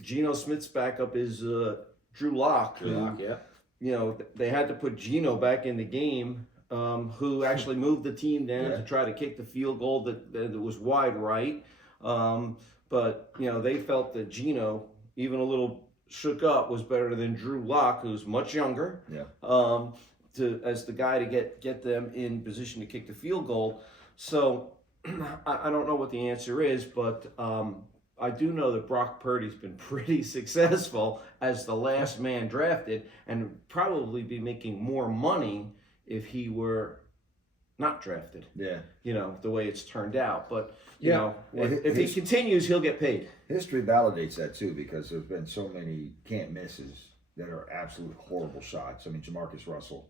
Geno Smith's backup is Drew Lock. Yeah. You know they had to put Geno back in the game, who actually moved the team down to try to kick the field goal that was wide right. But you know they felt that Geno, even a little shook up, was better than Drew Lock, who's much younger. Yeah. As the guy to get them in position to kick the field goal. So I don't know what the answer is, but I do know that Brock Purdy's been pretty successful as the last man drafted, and would probably be making more money if he were not drafted. Yeah. You know the way it's turned out, but you know well, if he continues, he'll get paid. History validates that too because there's been so many can't misses that are absolute horrible shots. I mean, Jamarcus Russell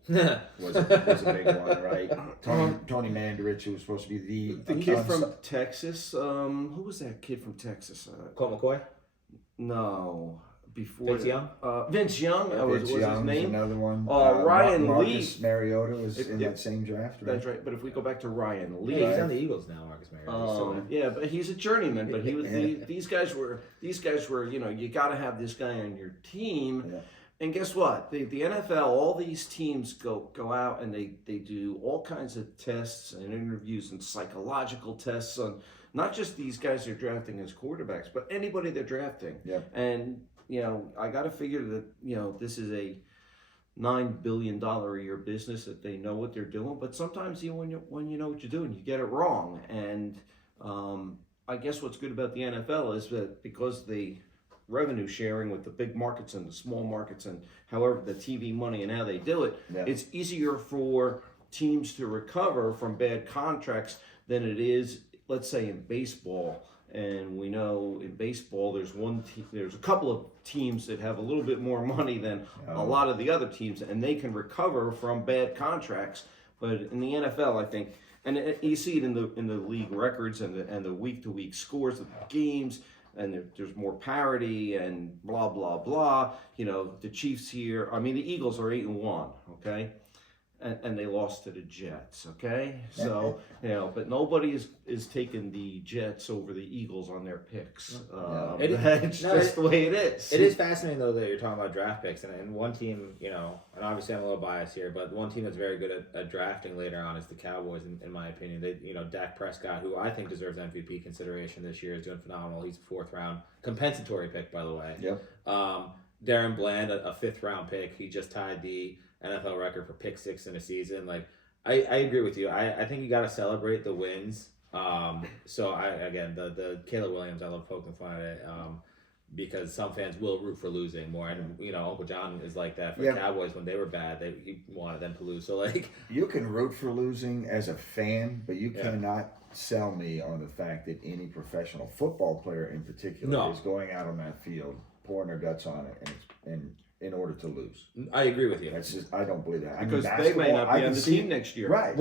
was a big one, right? Tony Mandarich, who was supposed to be The kid from Texas, who was that kid from Texas? Colt McCoy? No, before Vince Young? Vince Young, was his name. Another one. Ryan Marcus Lee. Mariota was in that same draft, right? That's right. But if we go back to Ryan Lee, Yeah, he's on the Eagles now, Marcus Mariota. yeah, but he's a journeyman. But he was these guys were you know you got to have this guy on your team. Yeah. And guess what? The NFL, all these teams go out and they do all kinds of tests and interviews and psychological tests on not just these guys they're drafting as quarterbacks, but anybody they're drafting. Yeah. And you know, I got to figure that you know this is a $9 billion a year business that they know what they're doing. But sometimes when you know what you're doing, you get it wrong. And I guess what's good about the NFL is that because they revenue sharing with the big markets and the small markets and however the TV money and how they do it, it's easier for teams to recover from bad contracts than it is, let's say, in baseball. And we know in baseball there's a couple of teams that have a little bit more money than a lot of the other teams, and they can recover from bad contracts. But in the NFL, I think, and you see it in the league records and the week to week scores of the games. And there's more parity and blah, blah, blah. You know, the Chiefs here, I mean, the Eagles are 8-1, okay? and they lost to the Jets. Okay, so but nobody is taking the Jets over the Eagles on their picks. It's just the way it is. It is fascinating though that you're talking about draft picks, and one team, and obviously I'm a little biased here, but one team that's very good at drafting later on is the Cowboys. In my opinion, they Dak Prescott, who I think deserves MVP consideration this year, is doing phenomenal. He's a 4th round compensatory pick, by the way. Yep. Darren Bland, a 5th round pick. He just tied the NFL record for pick 6 in a season. Like, I agree with you. I think you got to celebrate the wins. So the Caleb Williams, I love poking fun at it because some fans will root for losing more, and Uncle John is like that for the Cowboys. When they were bad, he wanted them to lose. So like, you can root for losing as a fan, but you cannot sell me on the fact that any professional football player in particular is going out on that field pouring their guts on it and in order to lose. I agree with you. That's just, I don't believe that. Because they may not be on the team next year. Right.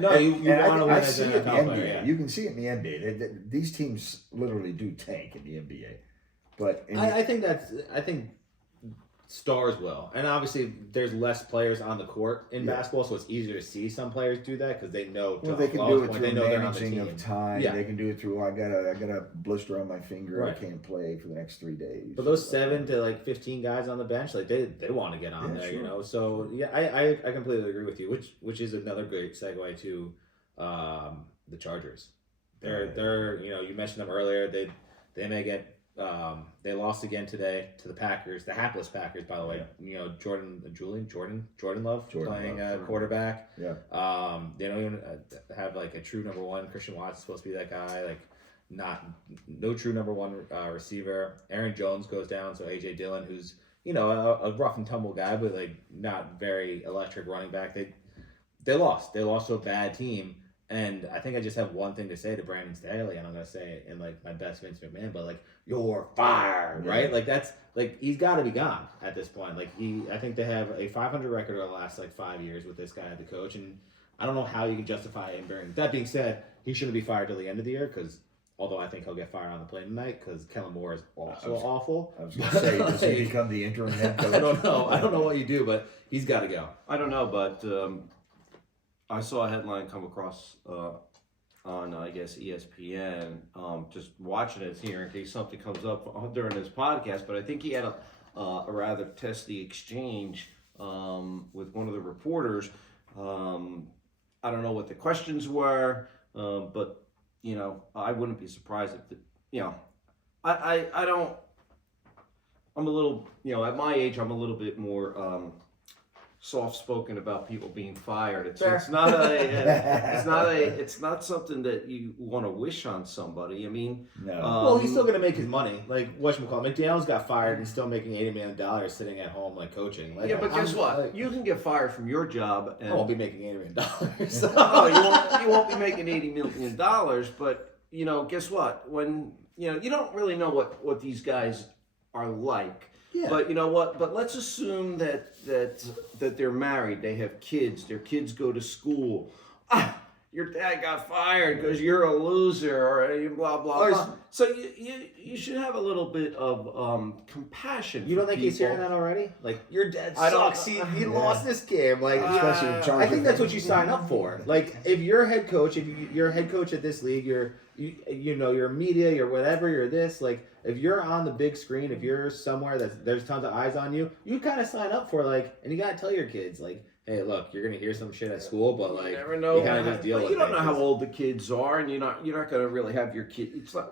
No, you want to win as an NFL player. Yeah. You can see it in the NBA. These teams literally do tank in the NBA. But I think stars will, and obviously there's less players on the court in basketball, so it's easier to see some players do that because they know. Well, they can do it through managing of time. Yeah. They can do it through I got a blister on my finger. Right. I can't play for the next 3 days. But those 7 to 15 guys on the bench, like they want to get on there, sure. So I completely agree with you. Which is another great segue to the Chargers. They're you mentioned them earlier. They may get. They lost again today to the Packers, the hapless Packers, by the way. Jordan Love playing quarterback. Yeah. They don't even have like a true number 1. Christian Watt's supposed to be that guy. Like, no true number 1 receiver. Aaron Jones goes down, so AJ Dillon, who's a rough and tumble guy, but like not very electric running back. They lost. They lost to a bad team. And I think I just have one thing to say to Brandon Staley, and I'm gonna say it in like my best Vince McMahon, but like, you're fired, right? Like that's like he's got to be gone at this point. Like I think they have a 500 record over the last 5 years with this guy at the coach, and I don't know how you can justify him being. That being said, he shouldn't be fired till the end of the year because although I think he'll get fired on the plane tonight because Kellen Moore is also awful. I was gonna say, does he become the interim head coach? I don't know what you do, but he's got to go. I don't know, but. I saw a headline come across on, I guess, ESPN. Just watching it here in case something comes up during this podcast. But I think he had a rather testy exchange with one of the reporters. I don't know what the questions were, but I wouldn't be surprised if I don't. I'm a little, at my age, I'm a little bit more. Soft-spoken about people being fired. It's not something that you want to wish on somebody. I mean, no. Well, he's still going to make his money. Like whatchamacallit, McDaniels got fired and still making $80 million sitting at home coaching. Like, yeah, but guess what? You can get fired from your job, and I won't be making $80 million. No, you won't be making $80 million. But guess what? When you don't really know what these guys are like. Yeah. But you know what? But let's assume that they're married. They have kids. Their kids go to school. Your dad got fired because you're a loser, or blah blah blah. So you should have a little bit of compassion. You don't think he's hearing that already? Like, your dad sucks. He lost this game. Like, especially I think that's what you sign up for. Like, if you're a head coach, if you're a head coach at this league, you're media, you're whatever, you're this. Like, if you're on the big screen, if you're somewhere there's tons of eyes on you, you kind of sign up for and you gotta tell your kids hey, look, you're gonna hear some shit at school, but you never know. You kind of just deal with it. You don't know how old the kids are, and you're not gonna really have your kid. It's like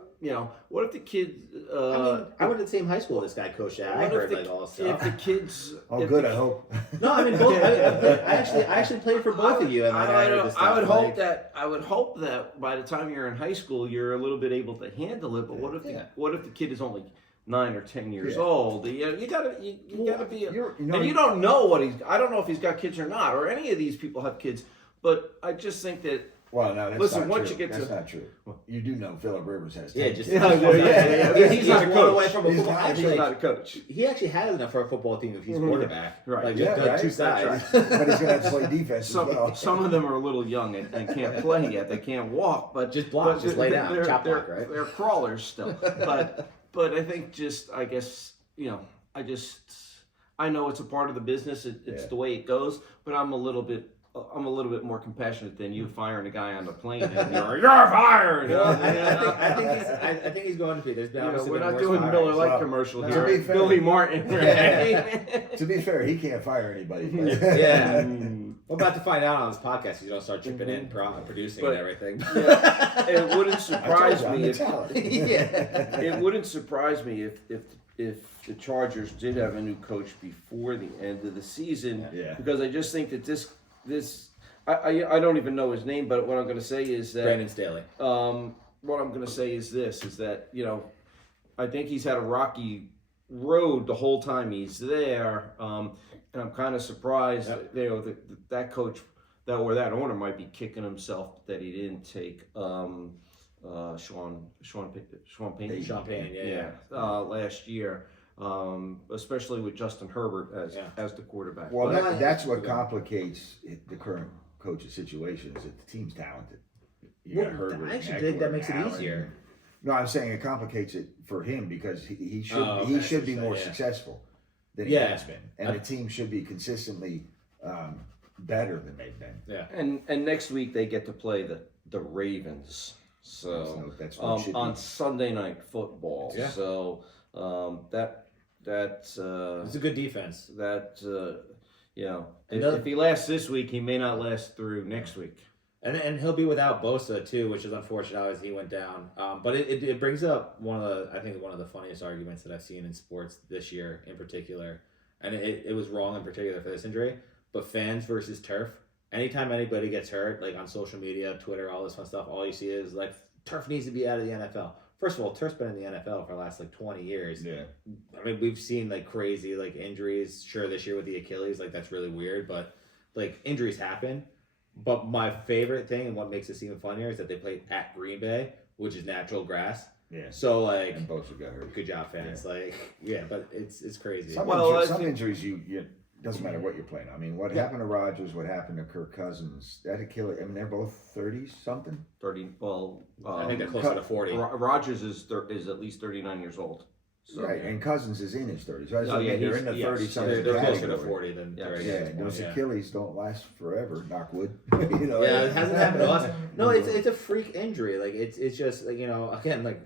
what if the kid? I went to the same high school this guy coached at. I heard all this stuff. If the kids, I hope. No, I mean both. I actually played for both of you, and I would hope that by the time you're in high school, you're a little bit able to handle it. But what if the kid is only 9 or 10 years old? You gotta be, and you don't know what I don't know if he's got kids or not, or any of these people have kids. But I just think that. Well, no, that's listen. Not Once true. you get that's not true. You do know Phillip Rivers has. Yeah, he's not a coach. He's not a coach. He actually has enough for a football team if he's quarterback. Right. Just 2 sides. But he's gonna have to play defense. Some of them are a little young and can't play yet. They can't walk, but just block, just lay down, chop block, right? They're crawlers still, but I think I know it's a part of the business. It's the way it goes, but I'm a little bit I'm a little bit more compassionate than you firing a guy on the plane and you're like, you're fired. You know? I think he's going to be. There's been We're not worse doing fires. Miller Lite Well, commercial to here. be fair- Billy Martin. To be fair, he can't fire anybody. But Yeah. We're about to find out on this podcast. He's gonna start chipping in, producing, But- and everything. Yeah, it wouldn't I told surprise you, I'm me if Italian. Yeah. it wouldn't surprise me if the Chargers did have a new coach before the end of the season. Yeah. Because I just think that this I don't even know his name, but what I'm going to say is that Brandon Staley. what I'm going to say is this: is that I think he's had a rocky road the whole time he's there, and I'm kind of surprised that coach that owner might be kicking himself that he didn't take Sean Payton. Sean Payton, Last year, especially with Justin Herbert as the quarterback. Well, But- that's what complicates the current coach's situation, is that the team's talented. You got Herbert, I actually Eckler, think that makes it Allen. easier. No, I'm saying it complicates it for him because he should Oh, he okay. should be more Yeah. successful than he Yeah. has been, and the team should be consistently better than they've been. Yeah. And next week they get to play the Ravens. So That's what it should on be. Sunday Night Football. Yeah. So It's a good defense. if he lasts this week, he may not last through next week. And he'll be without Bosa too, which is unfortunate as he went down. But it brings up one of the funniest arguments that I've seen in sports this year in particular, and it was wrong in particular for this injury. But fans versus turf. Anytime anybody gets hurt, like on social media, Twitter, all this fun stuff, all you see is like turf needs to be out of the NFL. First of all, turf's been in the NFL for the last 20 years. Yeah. I mean, we've seen crazy injuries. Sure, this year with the Achilles, that's really weird, but injuries happen. But my favorite thing and what makes this even funnier is that they played at Green Bay, which is natural grass. Yeah. So And both got hurt. good job, fans. But it's crazy. Some injuries you doesn't matter what you're playing. I mean, what happened to Rodgers, what happened to Kirk Cousins, that Achilles. I mean, they're both 30 something. 30. Well, I think they're closer to 40. Rodgers is at least 39 years old. So, Right, and Cousins is in his 30s. Right? Oh, yeah, they're in the 30 something. They're closer to 40 than Yeah. 30. Yeah, those Achilles don't last forever. Knock wood. Yeah, it hasn't happened to us. No, it's a freak injury. It's just again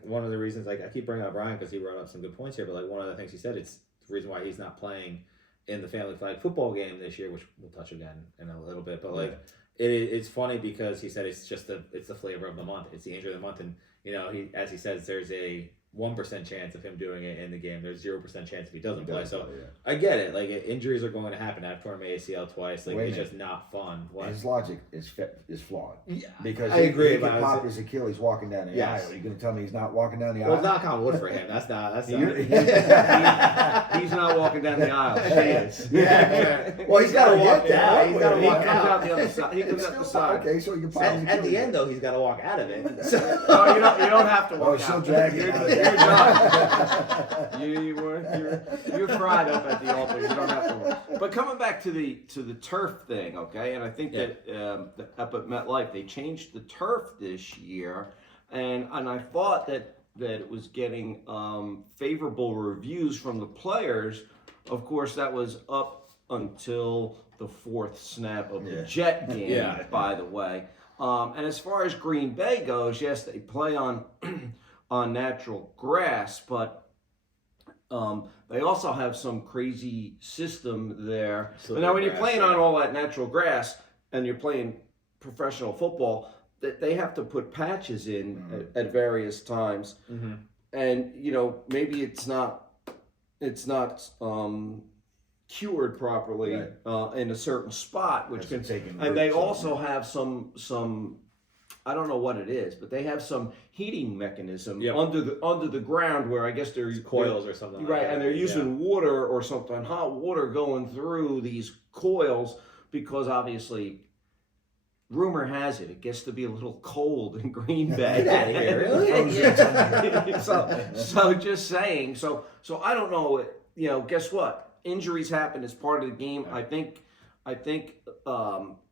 one of the reasons I keep bringing up Ryan because he brought up some good points here. But one of the things he said, it's the reason why he's not playing in the family flag football game this year, which we'll touch again in a little bit. But it's funny because he said it's the flavor of the month. It's the injury of the month, and he says there's a 1% chance of him doing it in the game. There's 0% chance if he doesn't play. So I get it. Injuries are going to happen. I've torn my ACL twice. It's just not fun. His logic is flawed. Yeah, Because I agree. He can pop his Achilles walking down the aisle. You're going to tell me he's not walking down the aisle? Well, knock on wood for him. That's not. He's not walking down the aisle. She is. Yeah. Well, he's got to walk down. He's got to He walk comes out. out the other side. He comes out the side. Okay, so you can pop his At the Achilles. end, though, he's got to walk out of it. So, No, you don't have to walk Oh, out. she'll drag you out. You're done. You're fried up at the altar. You don't have to work. But coming back to the turf thing, okay, and I think that up at MetLife they changed the turf this year, and I thought that it was getting favorable reviews from the players. Of course, that was up until the fourth snap of the Jet game, by the way. And as far as Green Bay goes, yes, they play on on natural grass, but they also have some crazy system there. But now, when you're playing on all that natural grass and you're playing professional football, that they have to put patches in at various times, and maybe it's not cured properly in a certain spot, which can take. And they also have some. I don't know what it is, but they have some heating mechanism under the ground where I guess there's coils or something. Right, like that. and they're using water or something, hot water going through these coils because obviously, rumor has it gets to be a little cold in Green Bay. Get out of here, really? So just saying. So I don't know. Guess what? Injuries happen as part of the game. I think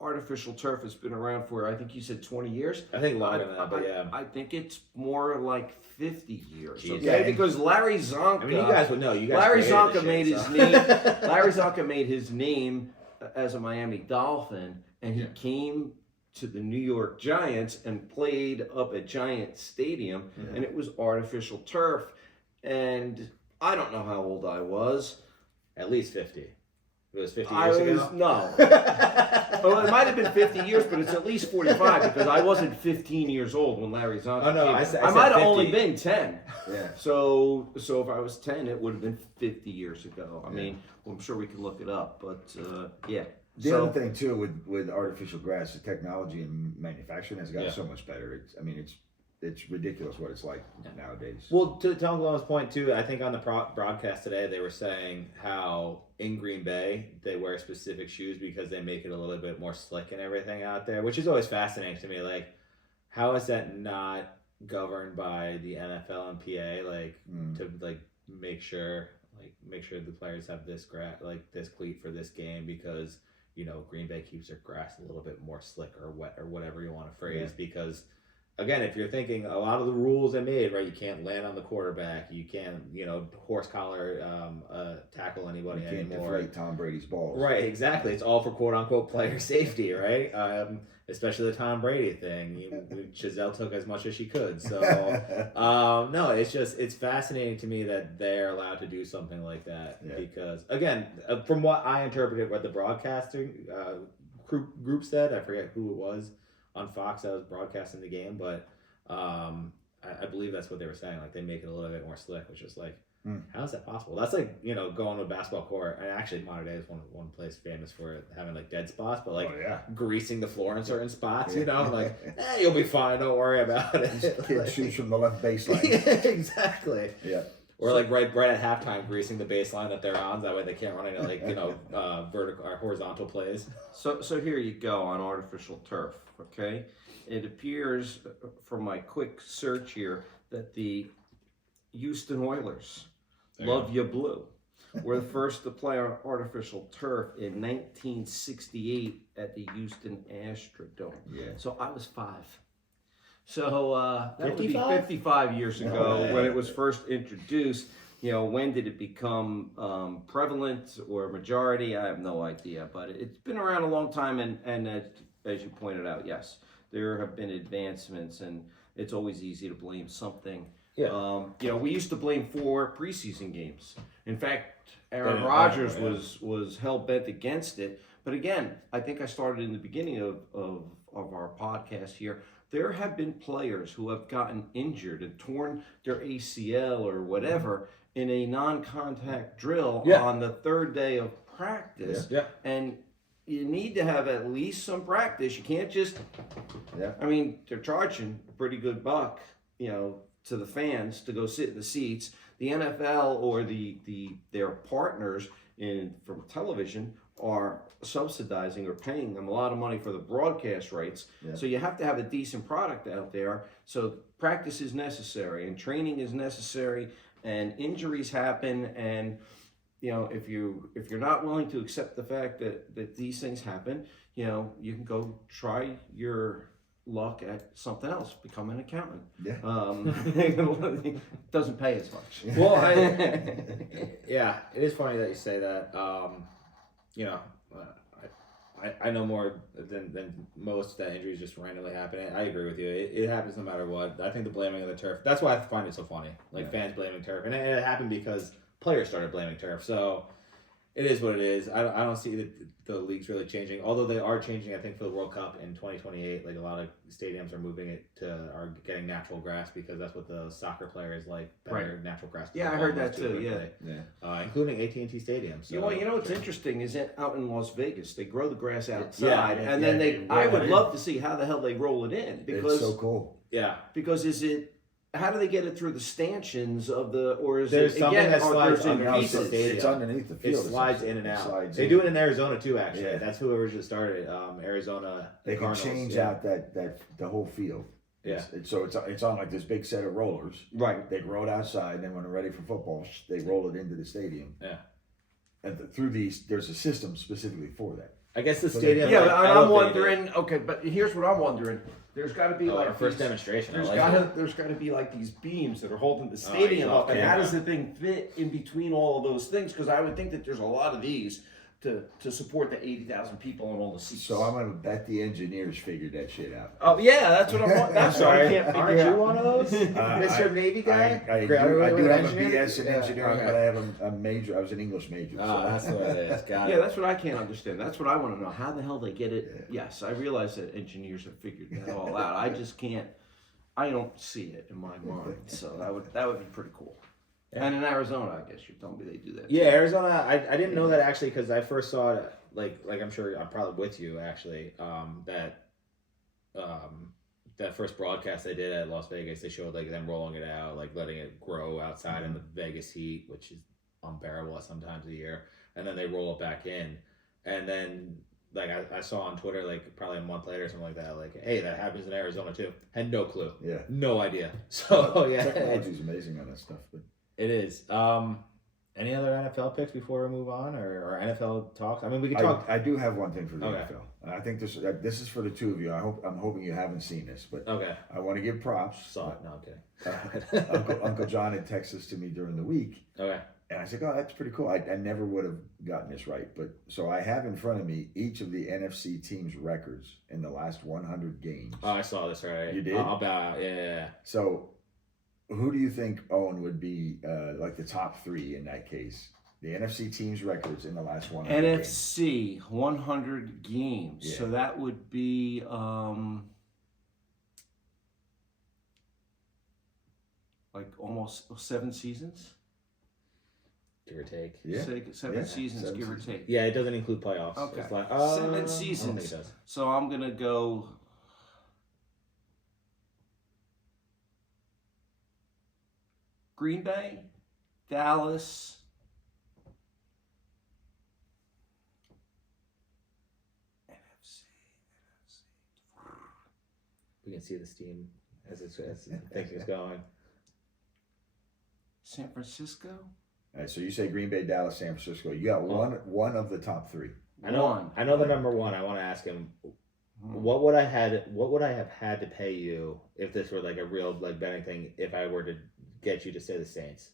artificial turf has been around for, I think you said 20 years. I think longer than that, but I think it's more like 50 years. Jeez. Okay, because Larry Zonka. I mean, you guys would know. Larry Zonka made his his name. Larry Zonka made his name as a Miami Dolphin, and he came to the New York Giants and played up at Giant Stadium, and it was artificial turf. And I don't know how old I was. At least 50. It was 50 years ago? No. Well, it might have been 50 years, but it's at least 45 because I wasn't 15 years old when Larry Zonta Oh, no, came. I said might have 50. only been 10. Yeah. So if I was 10, it would have been 50 years ago. I mean, I'm sure we can look it up, but yeah. The other thing too with artificial grass, the technology in manufacturing has gotten so much better. It's ridiculous what it's like nowadays. Well, to Tom Galone's point too, I think on the broadcast today they were saying how in Green Bay they wear specific shoes because they make it a little bit more slick and everything out there, which is always fascinating to me. Like, how is that not governed by the NFL and PA? Like to make sure the players have this this cleat for this game because Green Bay keeps their grass a little bit more slick or wet or whatever you want to phrase because. Again, if you're thinking a lot of the rules they made, right? You can't land on the quarterback. You can't, horse collar tackle anybody you can't anymore. deflate Tom Brady's balls. Right, exactly. It's all for quote unquote player safety, right? Especially the Tom Brady thing. Giselle took as much as she could. So, no, it's fascinating to me that they're allowed to do something like that because, again, from what I interpreted, what the broadcasting group said, I forget who it was. On Fox that was broadcasting the game, but I believe that's what they were saying. Like they make it a little bit more slick, which is like, how is that possible? That's like going to a basketball court. And actually, modern day is one place famous for it having like dead spots, but like greasing the floor in certain spots. Like you'll be fine. Don't worry about it. Kid shoots from the left baseline. Exactly. Yeah. Or like right at halftime, greasing the baseline that they're on. That way they can't run into vertical or horizontal plays. So here you go on artificial turf. Okay, it appears from my quick search here that the Houston Oilers, Love Ya Blue, were the first to play on artificial turf in 1968 at the Houston Astrodome. Yeah. So I was 5. So that would be 55? 55 years ago when it was first introduced. When did it become prevalent or majority? I have no idea, but it's been around a long time, and as you pointed out, yes, there have been advancements, and it's always easy to blame something. Yeah. We used to blame 4 preseason games. In fact, Aaron Rodgers was hell bent against it. But again, I think I started in the beginning of our podcast here. There have been players who have gotten injured and torn their ACL or whatever in a non-contact drill on the 3rd day of practice. Yeah. And you need to have at least some practice. You can't just. Yeah. I mean, they're charging a pretty good buck, to the fans to go sit in the seats. The NFL or their partners from television are subsidizing or paying them a lot of money for the broadcast rights. Yeah. So you have to have a decent product out there. So practice is necessary and training is necessary, and injuries happen. And if you're not willing to accept the fact that these things happen, you can go try your luck at something else, become an accountant. Yeah. It doesn't pay as much. Well, it is funny that you say that. I know more than most that injuries just randomly happen. I agree with you. It happens no matter what. I think the blaming of the turf, that's why I find it so funny. Fans blaming turf. And it happened because players started blaming turf. So it is what it is. I don't see the league's really changing. Although they are changing, I think, for the World Cup in 2028. Like a lot of stadiums are moving it are getting natural grass because that's what the soccer players like. Better natural grass. Yeah, I heard that too. Yeah. Including AT&T Stadium. So, what's interesting is that out in Las Vegas, they grow the grass outside, and then I would love to see how the hell they roll it in because it's so cool. Yeah. Because how do they get it through the stanchions of or is there's it something again? that slides underneath pieces? It's underneath the field. It slides in and out. They do it in Arizona too. Actually, that's who originally started. Arizona. They can change out that the whole field. Yeah. So it's on like this big set of rollers. Right. They grow it outside, and then when they're ready for football, they roll it into the stadium. Yeah. And through there's a system specifically for that. I guess the stadium. Yeah, I'm wondering. Okay, but here's what I'm wondering. There's got to be our first demonstration. There's got to be like these beams that are holding the stadium up, and how does the thing fit in between all of those things? Because I would think that there's a lot of these to support the 80,000 people on all the seats. So I'm gonna bet the engineers figured that shit out. Oh yeah, that's what I'm. That's what I can't Aren't figure you out. one of those, Mr. Navy guy? I do have a Engineer? BS in engineering, okay. but I have a major. I was an English major. Oh, that's what it is. Got Yeah, it. that's what I can't understand. That's what I want to know. How the hell they get it? Yes, I realize that engineers have figured that all out. I just can't. I don't see it in my mind. So that would be pretty cool. Yeah. And in Arizona, I guess you're telling me they do that. Yeah, too. Arizona. I didn't know that actually because I first saw it like I'm sure I'm probably with you actually. That first broadcast they did at Las Vegas, they showed like them rolling it out, like letting it grow outside in the Vegas heat, which is unbearable at some times of the year, and then they roll it back in, and then like I saw on Twitter like probably a month later or something like that, like hey, that happens in Arizona too. Had no clue. Yeah. No idea. So yeah, Technology's amazing on that stuff, but. it is. Any other NFL picks before we move on, or NFL talks? I mean, we can talk. I do have one thing for the Okay. NFL, and I think this is for the two of you. I'm hoping you haven't seen this, but Okay. I want to give props. Saw it. No, I'm kidding. Uncle John had texted this to me during the week, Okay. and I said, "Oh, that's pretty cool." I never would have gotten this right, but so I have in front of me each of the NFC teams' records in the last 100 games. Oh, I saw this right. You did? I'll bow out. Yeah. So, who do you think, Owen, would be like the top three in that case? The NFC teams' records in the last 100 games. NFC 100 games. Yeah. So that would be like almost 7 seasons. Give or take. Yeah. Seven Yeah. seasons, 7 give or seasons. take. Yeah, it doesn't include playoffs. Okay. It's like, 7 I don't think it seasons. does. So I'm gonna go. Green Bay, Dallas, NFC. We can see this team as the thing is going. San Francisco. All right, so you say Green Bay, Dallas, San Francisco. You got one of the top three. I know the number one. I want to ask him, what would I have had to pay you if this were like a real like betting thing? If I were to get you to say the Saints,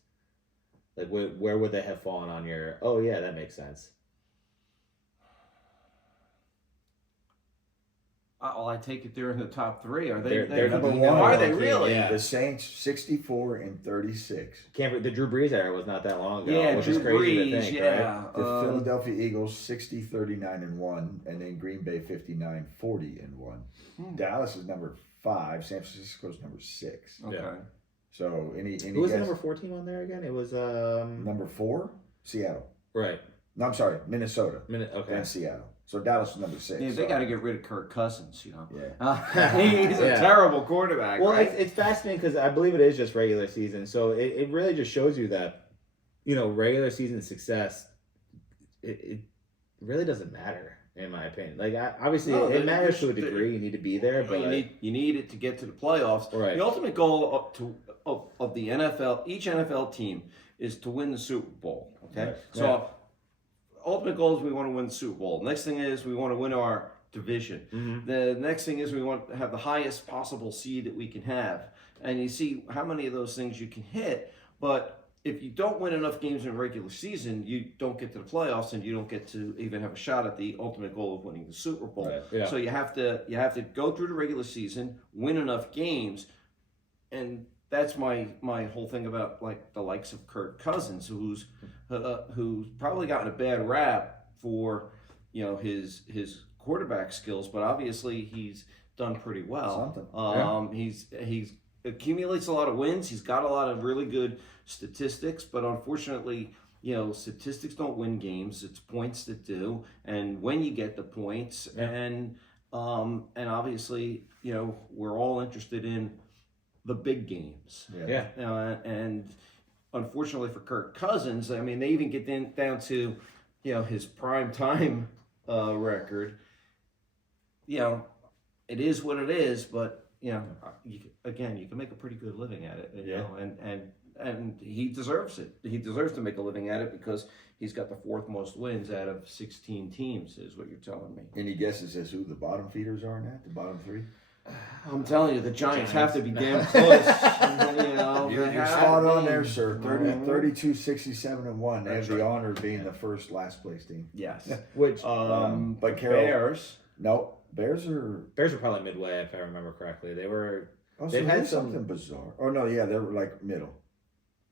like where would they have fallen on your? Oh yeah, that makes sense. Well, I take it they're in the top 3. Are they? They're number the- one. Are they okay, really? Yeah. The Saints 64 and 36. The Drew Brees era was not that long ago. Yeah, which Drew is crazy Brees. to think, Yeah. right? The Philadelphia Eagles 60, 39 and 1, and then Green Bay 59, 40 and 1. Dallas is number 5. San Francisco's number 6. Okay. Yeah. So any Who was the guess? number 14 on there again? It was Number 4, Seattle. right. No, I'm sorry, Minnesota. Okay. And Seattle. So Dallas is number 6. Yeah, they so- got to get rid of Kirk Cousins, you know. Yeah. He's a Yeah. terrible quarterback. Well, right? it's fascinating because I believe it is just regular season, so it really just shows you that, regular season success, it really doesn't matter in my opinion. Like obviously No, it matters to a there's- degree. You need to be there, but you need it to get to the playoffs. Right. The ultimate goal of the NFL, each NFL team, is to win the Super Bowl. Okay, Right. so Yeah. ultimate goal is we want to win the Super Bowl. Next thing is we want to win our division. Mhm. The next thing is we want to have the highest possible seed that we can have, and you see how many of those things you can hit. But if you don't win enough games in regular season, you don't get to the playoffs, and you don't get to even have a shot at the ultimate goal of winning the Super Bowl. Right, yeah. So you have to go through the regular season, win enough games, and that's my whole thing about like the likes of Kirk Cousins, who's probably gotten a bad rap for his quarterback skills, but obviously he's done pretty well. Something. He's accumulates a lot of wins. He's got a lot of really good statistics, but unfortunately, statistics don't win games. It's points that do, and when you get the points, and obviously, we're all interested in the big games. Yeah. And unfortunately for Kirk Cousins, I mean, they even get down to, his prime time record. It is what it is, but you can make a pretty good living at it. You know, and he deserves it. He deserves to make a living at it because he's got the 4th most wins out of 16 teams, is what you're telling me. Any guesses as who the bottom feeders are in that? The bottom 3? I'm telling you, the Giants have to be damn close. You're they have spot to on on there, sir. 32, 67, and 1. They have the honor of being the first last place team. Yes. Which But Carroll, Bears. No, Bears are. Bears were probably midway, if I remember correctly. They were. Oh, so They've had there's some- something bizarre. Oh no, yeah, they're like middle.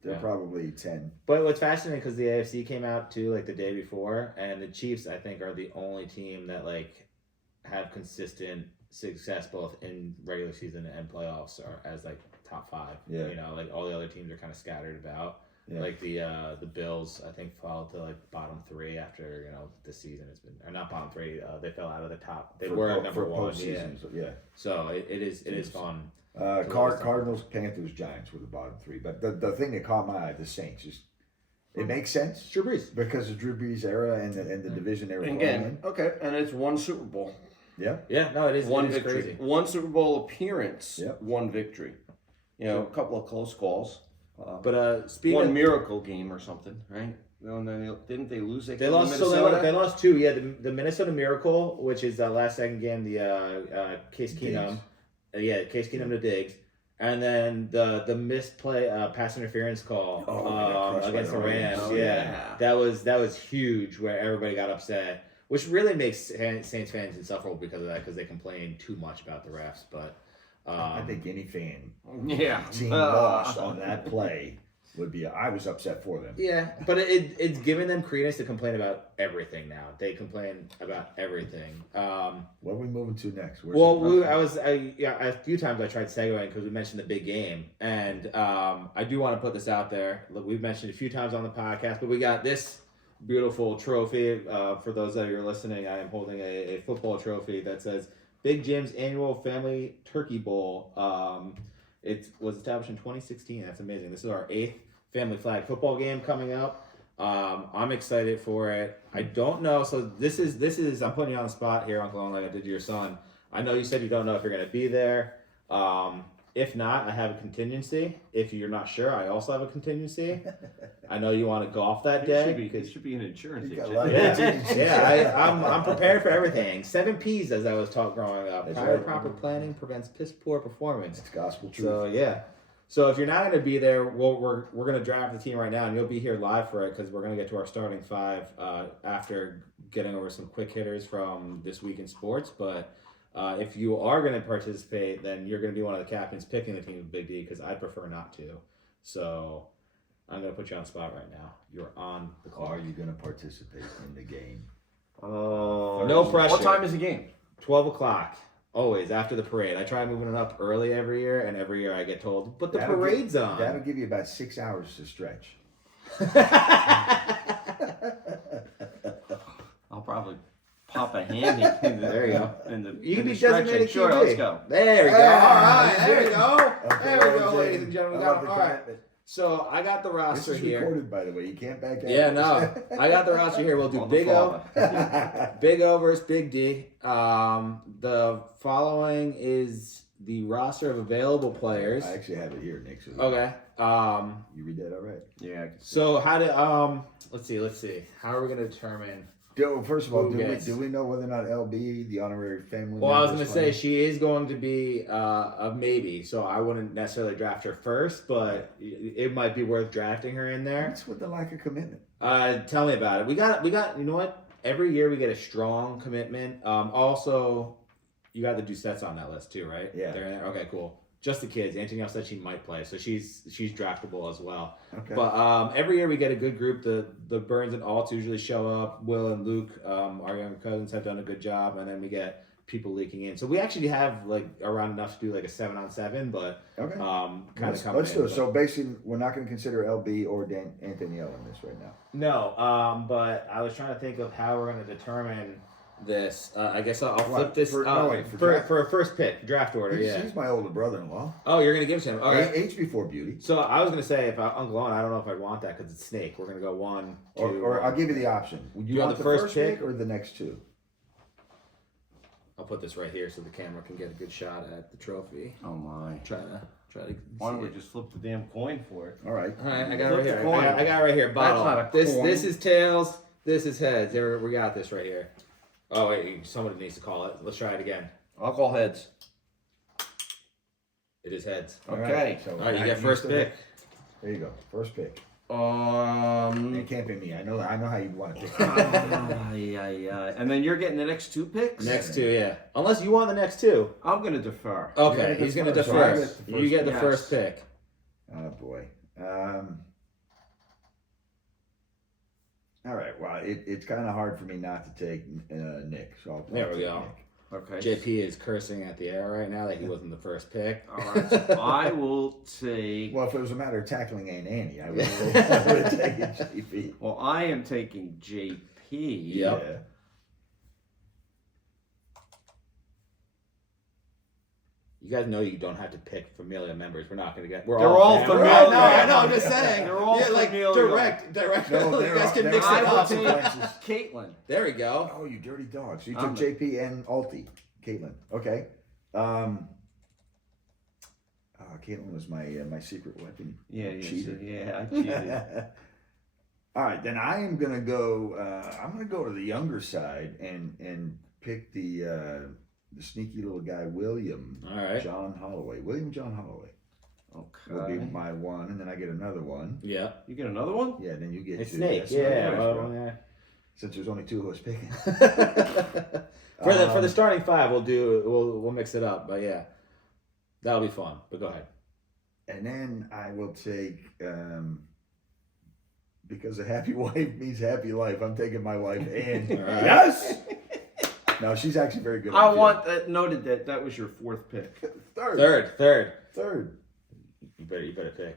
They're Yeah. probably 10. But what's fascinating because the AFC came out too, like the day before, and the Chiefs, I think, are the only team that like have consistent success both in regular season and playoffs, or as like top 5. Yeah. You know, like all the other teams are kind of scattered about. Yeah. Like the Bills, I think, fell to like bottom 3 after the season has been, or not bottom 3. They fell out of the top. They were number 1. Yeah. Yeah. So it is fun. Cardinals, Panthers, Giants were the bottom 3. But the thing that caught my eye, the Saints, just it makes sense Drew Brees. because of Drew Brees' era and the division they were And playing again, okay, and it's one Super Bowl. in. Yeah. Yeah, no, it is One it is victory. crazy. One Super Bowl appearance. Yep. One victory. A couple of close calls. But speaking One of, miracle game or something, right? No, didn't they lose? they lost. So they lost 2. Yeah, the Minnesota Miracle, which is the last second game. The Case Keenum, Case Keenum to Diggs, and then the missed play pass interference call against the Rams. Oh, yeah. that was huge. Where everybody got upset, which really makes Saints fans insufferable because of that, because they complain too much about the refs. But I think any fan Yeah. team lost on that play would be. I was upset for them. yeah, but it's giving them credence to complain about everything now. They complain about everything. What are we moving to next? A few times I tried segueing because we mentioned the big game, and I do want to put this out there. Look, we've mentioned it a few times on the podcast, but we got this beautiful trophy. For those that are listening, I am holding a football trophy that says Big Jim's Annual Family Turkey Bowl. It was established in 2016. That's amazing. This is our 8th family flag football game coming up. I'm excited for it. I don't know. So this is I'm putting you on the spot here, Uncle Owen, like I did to your son. I know you said you don't know if you're going to be there. If not, I have a contingency. If you're not sure, I also have a contingency. I know you want to golf that day. It should be an insurance You got a agent. lot of Yeah, contingencies. I'm prepared for everything. 7 P's, as I was taught growing up. That's Prior right. proper planning prevents piss poor performance. It's gospel truth. So yeah. So if you're not going to be there, we're going to draft the team right now, and you'll be here live for it because we're going to get to our starting 5 after getting over some quick hitters from this week in sports. But if you are going to participate, then you're going to be one of the captains picking the team with Big D because I'd prefer not to. So I'm going to put you on the spot right now. You're on the clock. Are you going to participate in the game? No pressure. What time is the game? 12 o'clock. Always after the parade. I try moving it up early every year, and every year I get told, but the parade's on. That'll give you about 6 hours to stretch. I'll probably pop a handy in the, There you go. in the, You can in be the stretching. designated Sure, QB. let's go. There we go. Hey, All right, there we go. Okay, There we go, Jay. ladies and gentlemen. We I got, love the all right. commitment. So I got the This roster is here. recorded, by the way. You can't back out. Yeah, no. I got the roster here. We'll do On the Big O, father. Big O versus Big D. The following is the roster of available players. I actually have it here, Nick. So Okay. You read that all right? Yeah. I can see. So how did let's see. How are we gonna determine? First of all, Who gets? do we know whether or not LB, the honorary family Well, I was member, gonna is say playing? she is going to be a maybe, so I wouldn't necessarily draft her first, but it might be worth drafting her in there. What's with the lack of commitment? Tell me about it. We got. You know what? Every year we get a strong commitment. Also, you got the Doucettes on that list too, right? Yeah. They're in there. Okay, cool. Just the kids. Anthony said she might play, so she's draftable as well. Okay. But every year we get a good group. The Burns and Alts usually show up. Will and Luke, our younger cousins, have done a good job, and then we get people leaking in. So we actually have like around enough to do like a 7-on-7, but Okay. kind Let's of coming do it. in. So basically, we're not going to consider LB or Anthony L in this right now. No, but I was trying to think of how we're going to determine this. I guess I'll flip What? this For draft? for a first pick, draft order. He's my older brother-in-law. Oh, you're going to give it to him. All right. Age before beauty. So I was going to say, if Uncle Owen, I don't know if I want that because it's Snake. We're going to go 1, 2. Or I'll give you the option. Would you You want want the the first first pick? pick or the next 2? I'll put this right here so the camera can get a good shot at the trophy. Oh my. Try to. Why don't see we it. just flip the damn coin for it? All right. All right, I got it Flip right the here. coin. I got it right here. Bottle. not a This coin. is tails. This is heads. There, we got this right here. Oh wait, somebody needs to call it. Let's try it again. I'll call heads. It is heads. All Okay. right. So All right, you now get first still- pick. There you go. First pick. It Um. can't be me. I know how you want to pick. Yeah. And then you're getting the next 2 picks. Next two, yeah. Unless you want the next two. I'm gonna defer. Okay, Yeah, he's gonna defer. So I defer. get the You first get the pick. first pick. Oh boy. All right. Well, it's kind of hard for me not to take Nick. So I'll There we take go. Nick. Okay. JP is cursing at the air right now that he wasn't the first pick. All right. I will take. Well, if it was a matter of tackling Aunt Annie, I would have taken JP. Well, I am taking JP. Yep. Yeah. You guys know you don't have to pick familiar members. We're not gonna get. We're They're all family. familiar. No, I know. I'm just saying. They're all yeah, like familiar. direct. No, you they're guys all- can they're mix all it I will up. take consequences. Caitlin. There we go. Oh, you dirty dog. So you I'm took JP and Alti. Caitlin. Okay. Caitlin was my secret weapon. Cheater. Yeah, I cheated. All right, then I am gonna go. I'm gonna go to the younger side and pick the sneaky little guy William All right. John Holloway. William John Holloway will be Okay. my one, and then I get another one. Yeah. You get another one? Yeah, then you get It's two. Snake. That's Yeah. right, Well, bro. yeah. Since there's only two of us picking. For the starting five, we'll mix it up. But yeah, that'll be fun. But go ahead. And then I will take, because a happy wife means happy life, I'm taking my wife and All right. yes! No, she's actually very good. I on the want that noted that was your 4th pick. field. Third. Third. You better pick.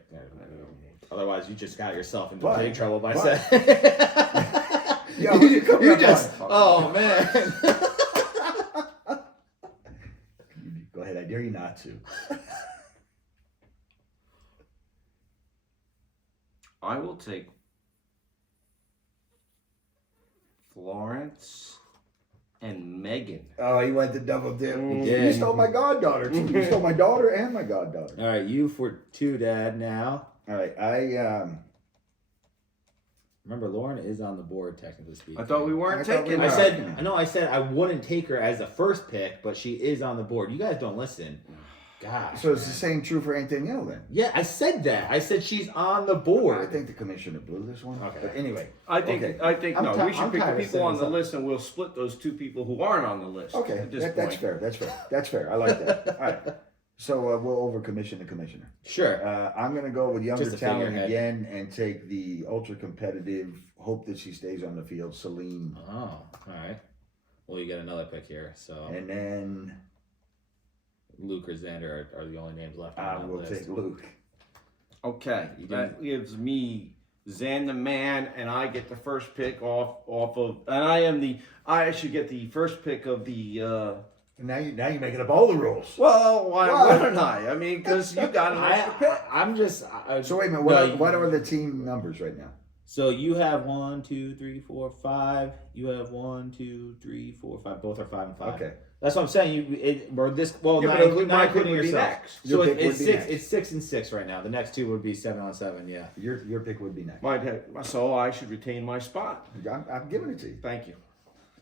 Otherwise, you just got yourself into What? big trouble by What? saying. Yeah, what you come you up just. on? Oh man. Go ahead, I dare you not to. I will take Florence and Megan. Oh, he went to double dip. Yeah. You stole my goddaughter too. You stole my daughter and my goddaughter. All right, you for two, Dad. Now, All right, remember, Lauren is on the board technically speaking. I thought we weren't I thought we taking were. I her. said I wouldn't take her as the first pick, but she is on the board. You guys don't listen. Gosh. so it's the man. same true for Aunt Danielle then. Yeah, I said that. I said she's on the I board. think the commissioner blew this one. Okay. But anyway. I think Okay. no. I'm We should pick the tired of people on saying the this. list, and we'll split those 2 people who aren't on the list. Okay, At this that's point. fair. That's fair. I like that. All right. So we'll over commission the commissioner. Sure. I'm going to go with younger Just a talent figurehead. again and take the ultra competitive, hope that she stays on the field, Celine. Oh, all right. Well, you get another pick here. So And then Luke or Xander are the only names left I on that will list. take Luke. Okay, You that gives me Zan the man, and I get the first pick off of, and I should get the first pick of the. Now you're making up all the rules. Well, why What? wouldn't I? I mean, because you got an extra pick. I'm just. So wait a minute. No, What are the team numbers right now? So you have 1, 2, 3, 4, 5. You have 1, 2, 3, 4, 5. Both are 5 and 5. Okay. That's what I'm saying. We're this. Well, Yeah, not, but not my pick including would be yourself. next. So Your pick it's would be 6. next. It's 6 and 6 right now. The next two would be 7 on 7. Yeah. Your pick would be next. My pick. So I should retain my spot. I'm giving it to you. Thank you.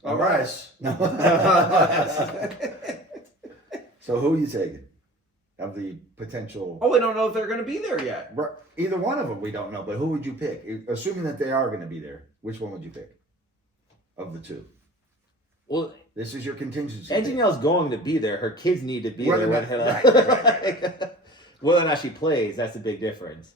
All right. No. So who are you taking of the potential? Oh, we don't know if they're going to be there yet. Either one of them, we don't know. But who would you pick? Assuming that they are going to be there, which one would you pick of the two? Well, This is your contingency. Aunt pick. Danielle's going to be there. Her kids need to be Whether there. or not- with her. right. Whether or not she plays, that's the big difference.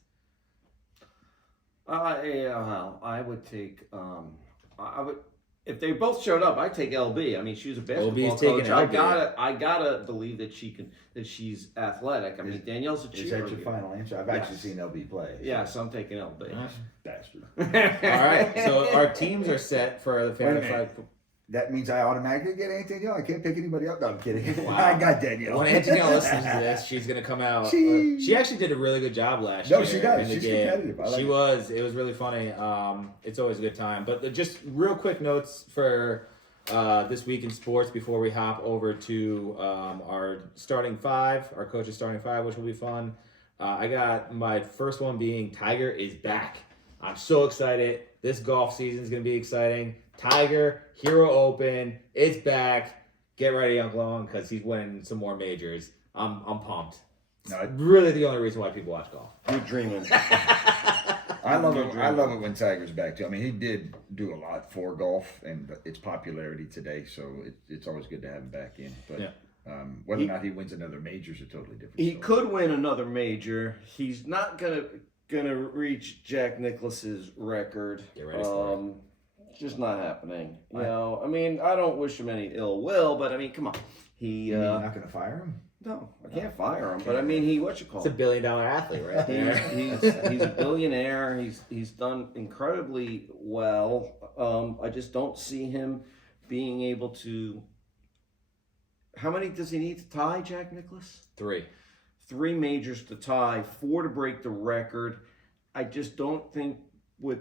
I would take. I would. If they both showed up, I'd take LB. I mean, she was a basketball LB's taking coach. LB. I gotta believe that she's athletic. I mean, Danielle's a Is that your cheerleader. final answer? I've actually seen LB play. Yeah, so I'm taking LB. Bastard. All right. So our teams are set for the Wait a family minute. fight. That means I automatically get Aunt Danielle. I can't pick anybody up. No, I'm kidding. Wow. I got Danielle. When Aunt Danielle listens to this, she's gonna come out. She actually did a really good job last No, year. she does. in the She's game. competitive. I like She it. was. It was really funny. It's always a good time. But just real quick notes for this week in sports before we hop over to our starting five, our coach's starting five, which will be fun. I got my first one being Tiger is back. I'm so excited. This golf season is gonna be exciting. Tiger, Hero Open, it's back. Get ready, Uncle Owen, because he's winning some more majors. I'm pumped. No, really the only reason why people watch golf. You're dreaming. I love it. I love it when Tiger's back too. I mean, he did do a lot for golf and its popularity today, so it's always good to have him back in. But whether or not he wins another major is a totally different. He story. could win another major. He's not gonna reach Jack Nicklaus's record. Get ready for it. Just not happening. You know, I mean, I don't wish him any ill will, but I mean, come on. You're not going to fire him? No, I can't fire him. But I mean, he It's a it? $1 billion athlete, right there. He's a billionaire. He's done incredibly well. I just don't see him being able to. How many does he need to tie Jack Nicklaus? 3. 3 majors to tie, 4 to break the record. I just don't think with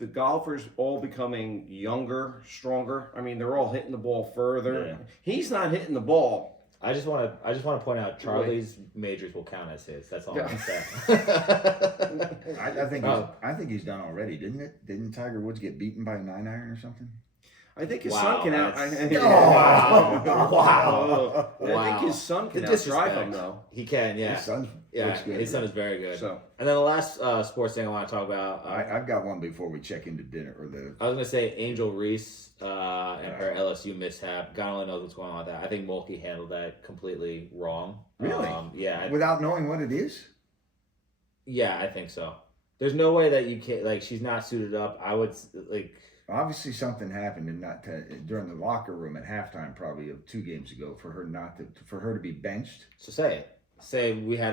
the golfers all becoming younger, stronger. I mean, they're all hitting the ball further. Yeah. He's not hitting the ball. I just want to point out Charlie's majors will count as his. That's all I'm gonna say. I think he's done already, didn't it? Didn't Tiger Woods get beaten by a 9-iron or something? I think his Wow, son can out. that's- Wow. I think his son can The outdrive disrespect. him though. He can, yeah. His son Yeah, looks good. his son is very good. So And then the last sports thing I want to talk about, I've got one before we check into dinner or the. I was going to say Angel Reese and her LSU mishap. God only knows what's going on with that. I think Mulkey handled that completely wrong. Really? Yeah. Without knowing what it is? Yeah, I think so. There's no way that you can't, like, she's not suited up. I would, like... Obviously, something happened during the locker room at halftime, probably of 2 games ago, for her to be benched. So say it. Say we had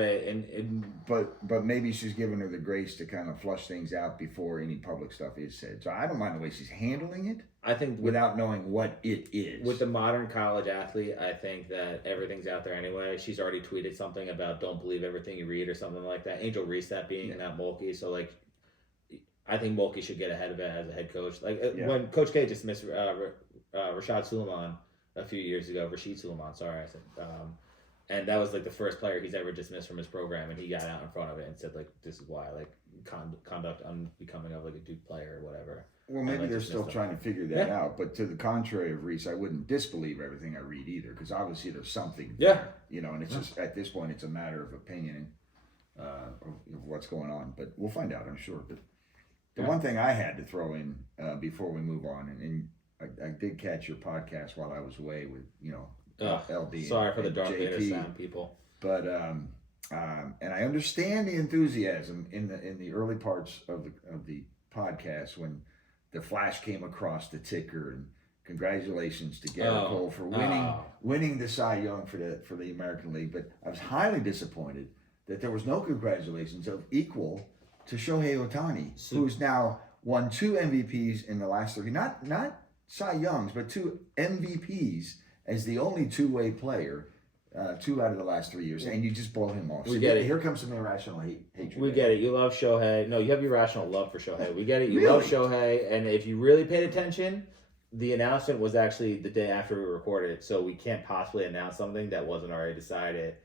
But maybe she's giving her the grace to kind of flush things out before any public stuff is said. So I don't mind the way she's handling it I think without knowing what it is. with the modern college athlete, I think that everything's out there anyway. She's already tweeted something about don't believe everything you read or something like that. Angel Reese that being not Mulkey. So like, I think Mulkey should get ahead of it as a head coach. Like when Coach K dismissed Rashid Suleiman a few years ago, sorry, I said. And that was like the first player he's ever dismissed from his program, and he got out in front of it and said like, "This is why like conduct unbecoming of like a Duke player or whatever." Well, maybe like they're dismiss still them. trying to figure that out. But to the contrary of Reese, I wouldn't disbelieve everything I read either, because obviously there's something. Yeah. there, you know, and it's just at this point it's a matter of opinion of what's going on. But we'll find out, I'm sure. But the one thing I had to throw in before we move on, and I did catch your podcast while I was away with LD. Sorry for the and Darth Vader JP. sound, people. But and I understand the enthusiasm in the early parts of the podcast when the flash came across the ticker, and congratulations to Garrett Cole for winning the Cy Young for the American League. But I was highly disappointed that there was no congratulations of equal to Shohei Ohtani, who's now won 2 MVPs in the last 3, not Cy Youngs, but 2 MVPs as the only two-way player, 2 out of the last 3 years, and you just blow him off. We get it. Here comes some irrational hatred. We get it. You love Shohei. No, you have irrational love for Shohei. We get it. You Really? love Shohei, and if you really paid attention, the announcement was actually the day after we recorded it, so we can't possibly announce something that wasn't already decided.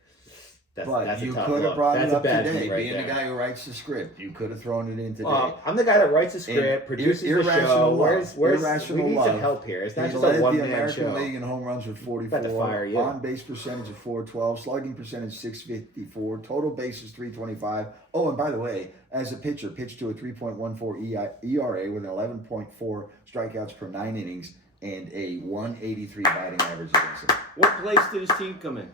That's you a tough could have look. brought That's it a up bad today, thing right being there. the guy who writes the script. You could have thrown it in today. I'm the guy that writes the script, produces the show. irrational Where's irrational we need love. some help here. It's not He just a led the one-man American show. League in home runs with 44, About to fire you. on base percentage of 412, slugging percentage 654, total bases 325. Oh, and by the way, as a pitcher, pitched to a 3.14 ERA with an 11.4 strikeouts per 9 innings and a 183 batting average against him. what place did his team come in?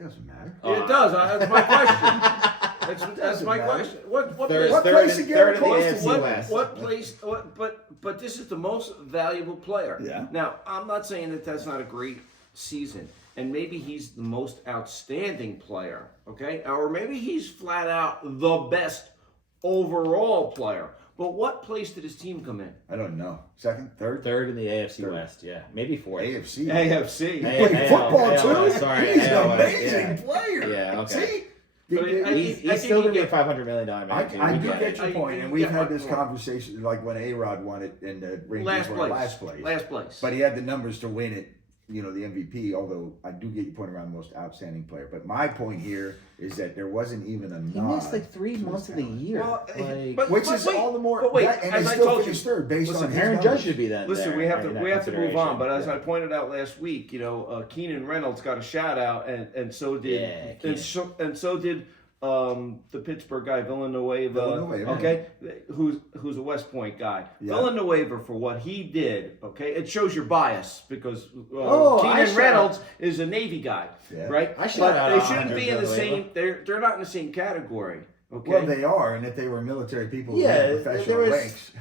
Doesn't matter. It does. That's my question. That's my matter. question. What Third, What place? third, place in- did third in the Garrett AFC Cole- West. What place? But this is the most valuable player. Yeah. Now, I'm not saying that that's not a great season, and maybe he's the most outstanding player. Okay, or maybe he's flat out the best overall player. But what place did his team come in? I don't know. Second, third, Third in the AFC Third. West, yeah, maybe fourth. AFC. AFC. Hey, Played AL, football AL, too. sorry, He's an AL, amazing yeah. player. Yeah, okay. See? But I He's think still he going to be a get- $500 million man. I We do get get it. your point, and we've had this conversation like when A-Rod won it and the Rangers Last were place. last place. Last place. But he had the numbers to win it the MVP, although I do get your point around most outstanding player. But my point here is that there wasn't even a He nod missed like 3 to his months of the talent. year. Well, like, Which But is wait, all the more. but wait, and as they I still told finished you- third based listen, on his Aaron numbers. Judge should be that. Listen, there, we have in to that move on. consideration. But as Yeah. I pointed out last week, Keenan Reynolds got a shout out, and so did Yeah, Keenan. and so did the Pittsburgh guy Villanueva. Villanueva, Okay, who's a West Point guy. Yeah. Villanueva, for what he did. Okay, it shows your bias because Oh, I Keenan shout- Reynolds is a Navy guy, Yeah. right? I shout But out they shouldn't Andre be in the Villanueva. same. They're not in the same category. Okay. Well, they are, and if they were military people who Yeah, had professional there was- ranks.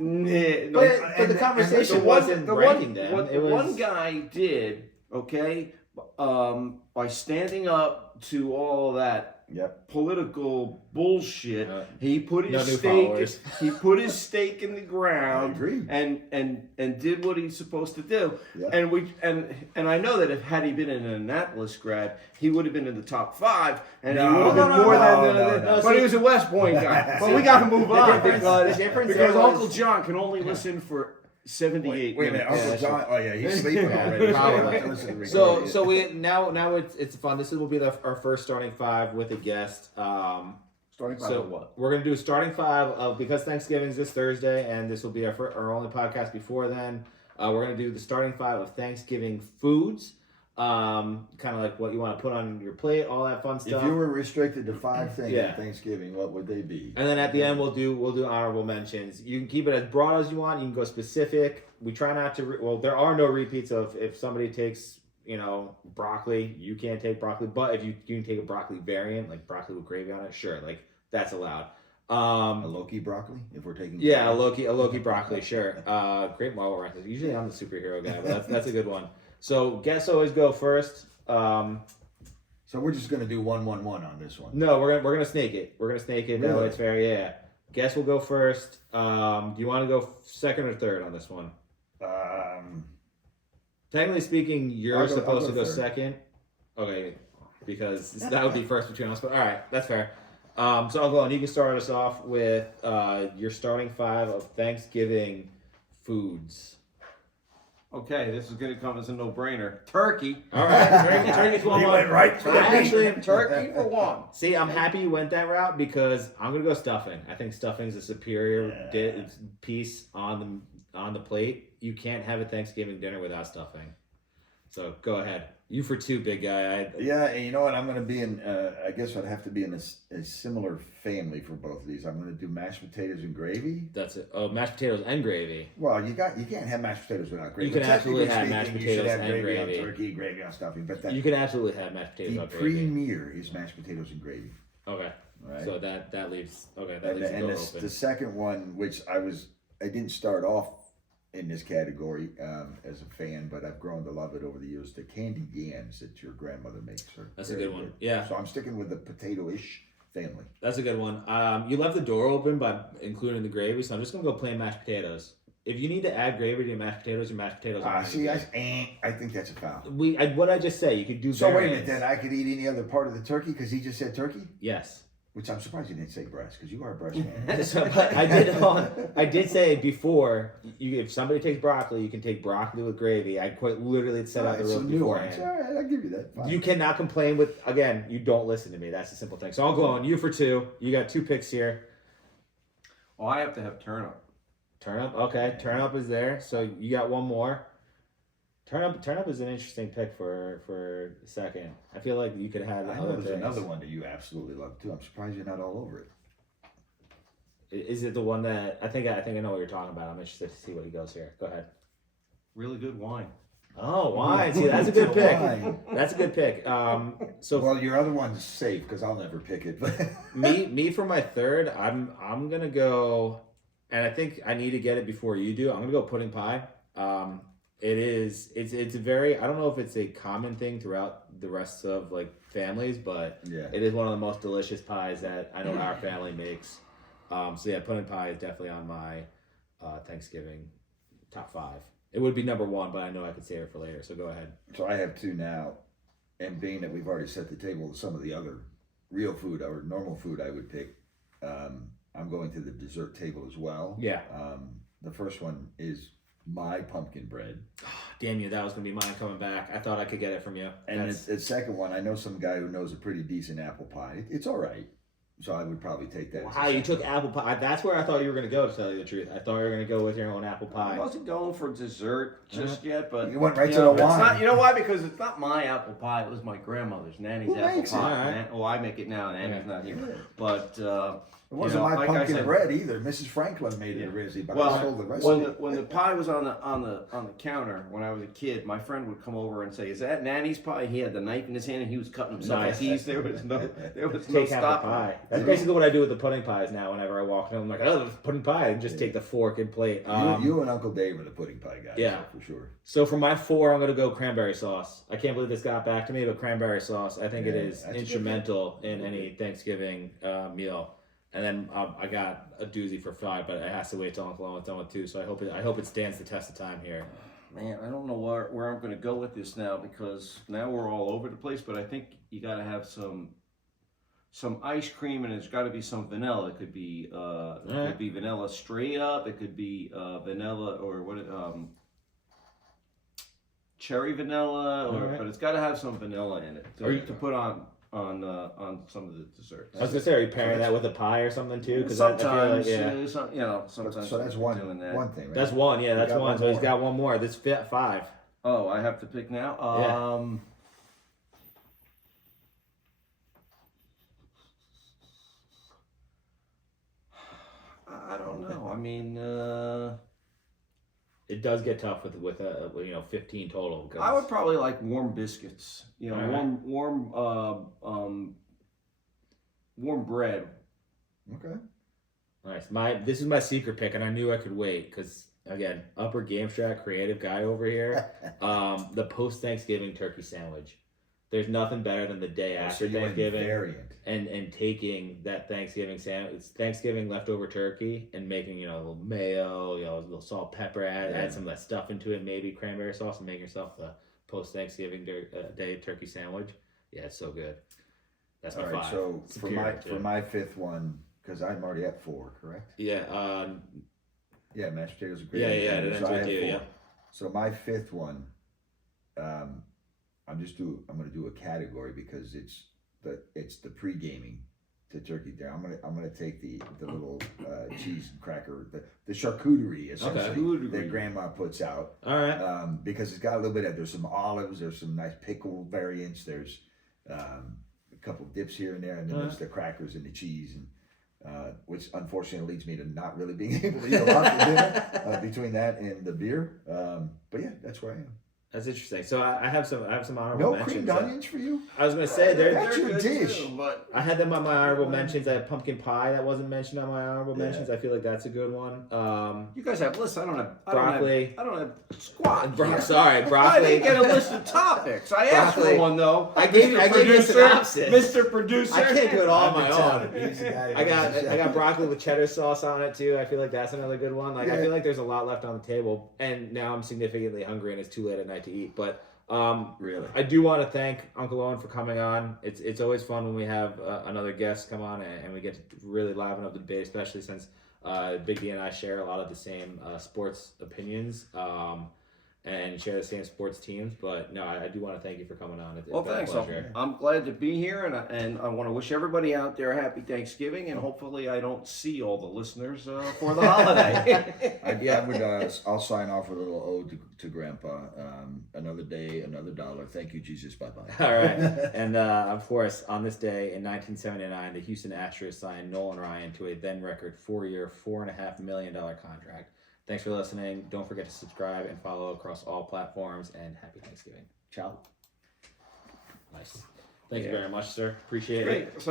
Nah, no, But the conversation the one, wasn't the ranking one, them. what It the was one guy did, okay, by standing up to all that Yep. political bullshit, he put his No new stake. followers. He put his stake in the I ground agree. and did what he's supposed to do. Yeah. And I know that if had he been an Annapolis grad, he would have been in the top 5, and he No, would have been no, more no, than. no. But he was a West Point guy. But we got to move on difference- because the difference because there was- Uncle John can only listen for 78 Wait a minute, minutes. Uncle John. Oh yeah, he's sleeping Yeah, already. probably. Listen to the So recording. so we now it's fun. This will be our first starting 5 with a guest. Starting So what? we're gonna do a starting 5 of because Thanksgiving's this Thursday, and this will be our only podcast before then. We're gonna do the starting 5 of Thanksgiving foods, kind of like what you want to put on your plate, all that fun If stuff. you were restricted to 5 things Yeah. at Thanksgiving, what would they be? And then at the end, we'll do honorable mentions. You can keep it as broad as you want. You can go specific. We try not to. There are no repeats of if somebody takes broccoli, you can't take broccoli. But if you can take a broccoli variant, like broccoli with gravy on it, sure, like that's allowed. A Loki broccoli, if we're taking. Yeah, a Loki broccoli, sure. Great Marvel reference. Usually I'm the superhero guy, but that's a good one. So guests always go first. So we're just gonna do 1-1-1 on this one. No, we're gonna snake it. We're gonna snake it. That way Really? it's fair. Yeah. Guess will go first. Do you want to go second or third on this one? Technically speaking, you're I'll go supposed to go third. second. Okay, because that would be first between us. But all right, that's fair. So I'll go on. You can start us off with your starting 5 of Thanksgiving foods. Okay, this is going to come as a no-brainer. Turkey. All right, turkey's one. He went right to I the actually meat. Turkey for one. See, I'm happy you went that route because I'm gonna go stuffing. I think stuffing's a superior piece on the plate. You can't have a Thanksgiving dinner without stuffing. So go ahead. You for 2, big guy. Yeah, and you know what? I'm going to be in. I guess I'd have to be in a similar family for both of these. I'm going to do mashed potatoes and gravy. That's it. Oh, mashed potatoes and gravy. Well, you can't have mashed potatoes without gravy. You can But absolutely technically have mashed speaking, you should potatoes have and gravy gravy. on turkey, gravy on stuffing. But You can absolutely have mashed potatoes the and gravy. premier is mashed potatoes and gravy. Okay. Right. So that leaves the And door the open. second one, which I didn't start off in this category as a fan, but I've grown to love it over the years. The candied yams that your grandmother makes are That's a very good one. Yeah. So I'm sticking with the potato-ish family. That's a good one. You left the door open by including the gravy, so I'm just gonna go plain mashed potatoes. If you need to add gravy to your mashed potatoes are See, I think that's a foul. what I just say, you could do. So wait a variants. minute, then I could eat any other part of the turkey because he just said turkey, Yes. which I'm surprised you didn't say breast because you are a breast man. So, but I did say before. If somebody takes broccoli, you can take broccoli with gravy. I quite literally set out the It's rules some nuance. beforehand. All right, I'll give you that. Fine. You cannot complain with again. You don't listen to me. That's the simple thing. So I'll go on you for 2. You got 2 picks here. Oh, I have to have turnip. Turnip, okay. Turnip is there. So you got one more. Turnip is an interesting pick for second. I feel like you could have I other know there's things. another one that you absolutely love too. I'm surprised you're not all over it. Is it the one that I think I know what you're talking about? I'm interested to see what he goes here. Go ahead. Really good wine. Oh, wine. See, that's a good pick. Wine. That's a good pick. So Well, your other one's safe because I'll never pick it. me for my third, I'm gonna go, and I think I need to get it before you do. I'm gonna go pudding pie. It's a very, I don't know if it's a common thing throughout the rest of like families, but Yeah. it is one of the most delicious pies that I know our family makes. So yeah, pudding pie is definitely on my Thanksgiving top 5. It would be number 1, but I know I could save it for later. So go ahead. So I have 2 now, and being that we've already set the table with some of the other real food or normal food I would pick, I'm going to the dessert table as well. Yeah. The first one is my pumpkin bread. damn you, that was gonna be mine coming back. I thought I could get it from you. And the second one, I know some guy who knows a pretty decent apple pie. It's all right. So I would probably take that. Wow, you took apple pie. That's where I thought you were gonna go. To tell you the truth, I thought you were gonna go with your own apple I pie. wasn't going for dessert just yet, but You went right to know, the it's wine. not, you know why? Because it's not my apple pie. It was my grandmother's, Nanny's Who apple makes it? pie. All right. Well, I make it now. Nanny's not here, but It wasn't you know, my like I pumpkin said- bread either. Mrs. Franklin made it originally, but I Well, stole the recipe. when the pie was on the counter when I was a kid, my friend would come over and say, "Is that Nanny's pie?" He had the knife in his hand and he was cutting himself Nice. a piece. There was no Take half the stopping. pie. That's basically what I do with the pudding pies now. Whenever I walk in, I'm like, oh, pudding pie, and just take the fork and plate. You and Uncle Dave are the pudding pie guys. Yeah. For sure. So for my 4, I'm gonna go cranberry sauce. I can't believe this got back to me, but cranberry sauce, I think it Yeah, is that's a good instrumental in any Thanksgiving meal. And then I got a doozy for 5, but it has to wait till Uncle Owen's done with 2. So I hope it stands the test of time here. Man, I don't know where I'm going to go with this now because now we're all over the place. But I think you got to have some ice cream and it's got to be some vanilla. It could be could be vanilla straight up. It could be vanilla or cherry vanilla, but it's got to have some vanilla in it to put on some of the desserts. I was gonna say, are you pairing that with a pie or something too? Because Sometimes, yeah. sometimes. So that's we're doing that. one thing, right? That's one. Yeah, that's got one. one So he's more. got one more. This fit 5. Oh, I have to pick now. Yeah. I don't know. I mean, It does get tough with 15 total. 'Cause I would probably like warm biscuits. You know, All right. warm bread. Okay. Nice. This is my secret pick, and I knew I could wait because again, upper game strat creative guy over here. The post Thanksgiving turkey sandwich. There's nothing better than the day after So you went Thanksgiving variant. and taking that Thanksgiving sandwich, Thanksgiving leftover turkey, and making a little mayo, a little salt, pepper, add some of that stuff into it, maybe cranberry sauce, and make yourself the post Thanksgiving day turkey sandwich. Yeah, it's so good. That's my All right. 5. So Superior to for it. my 5th one, because I'm already at 4, correct? Yeah. Yeah, mashed potatoes are great. Yeah. It So ends I with have you. 4. Yeah. So my 5th one, I'm going to do a category because it's the pre-gaming to turkey dinner. I'm gonna take the little cheese and cracker, the charcuterie essentially Charcuterie. that Grandma puts out. All right. Because it's got a little bit of, there's some olives, there's some nice pickle variants, there's a couple dips here and there, and then there's the crackers and the cheese, and which unfortunately leads me to not really being able to eat a lot for dinner between that and the beer. But yeah, that's where I am. That's interesting. So I have some honorable No mentions. creamed onions for you? I was gonna say That's there. your dish. but I had them on my honorable mentions. I had pumpkin pie that wasn't mentioned on my honorable mentions. I feel like that's a good one. you guys have lists. I don't have Broccoli. I don't have squat. here. Sorry, I broccoli. didn't get a list of topics. I asked Broccoli. for one though. I gave you a synopsis. Mr. Producer. I can't do it all on my own. He's the guy I who got does broccoli with cheddar sauce on it too. I feel like that's another good one. Like I Yeah. feel like there's a lot left on the table, and now I'm significantly hungry, and it's too late at night to eat. But Really? I do want to thank Uncle Owen for coming on. It's always fun when we have another guest come on and we get to really liven up the debate, especially since Big D and I share a lot of the same sports opinions and share the same sports teams. But no, I do want to thank you for coming on. It's Well, been a thanks. pleasure. I'm glad to be here, and I want to wish everybody out there a happy Thanksgiving, and hopefully I don't see all the listeners for the holiday. I'll sign off with a little ode to Grandpa. Another day, another dollar. Thank you, Jesus. Bye bye. All right. And of course, on this day in 1979, the Houston Astros signed Nolan Ryan to a then record 4-year, $4.5 million contract. Thanks for listening. Don't forget to subscribe and follow across all platforms. And happy Thanksgiving. Ciao. Nice. Thank you very much, sir. Appreciate it. Great.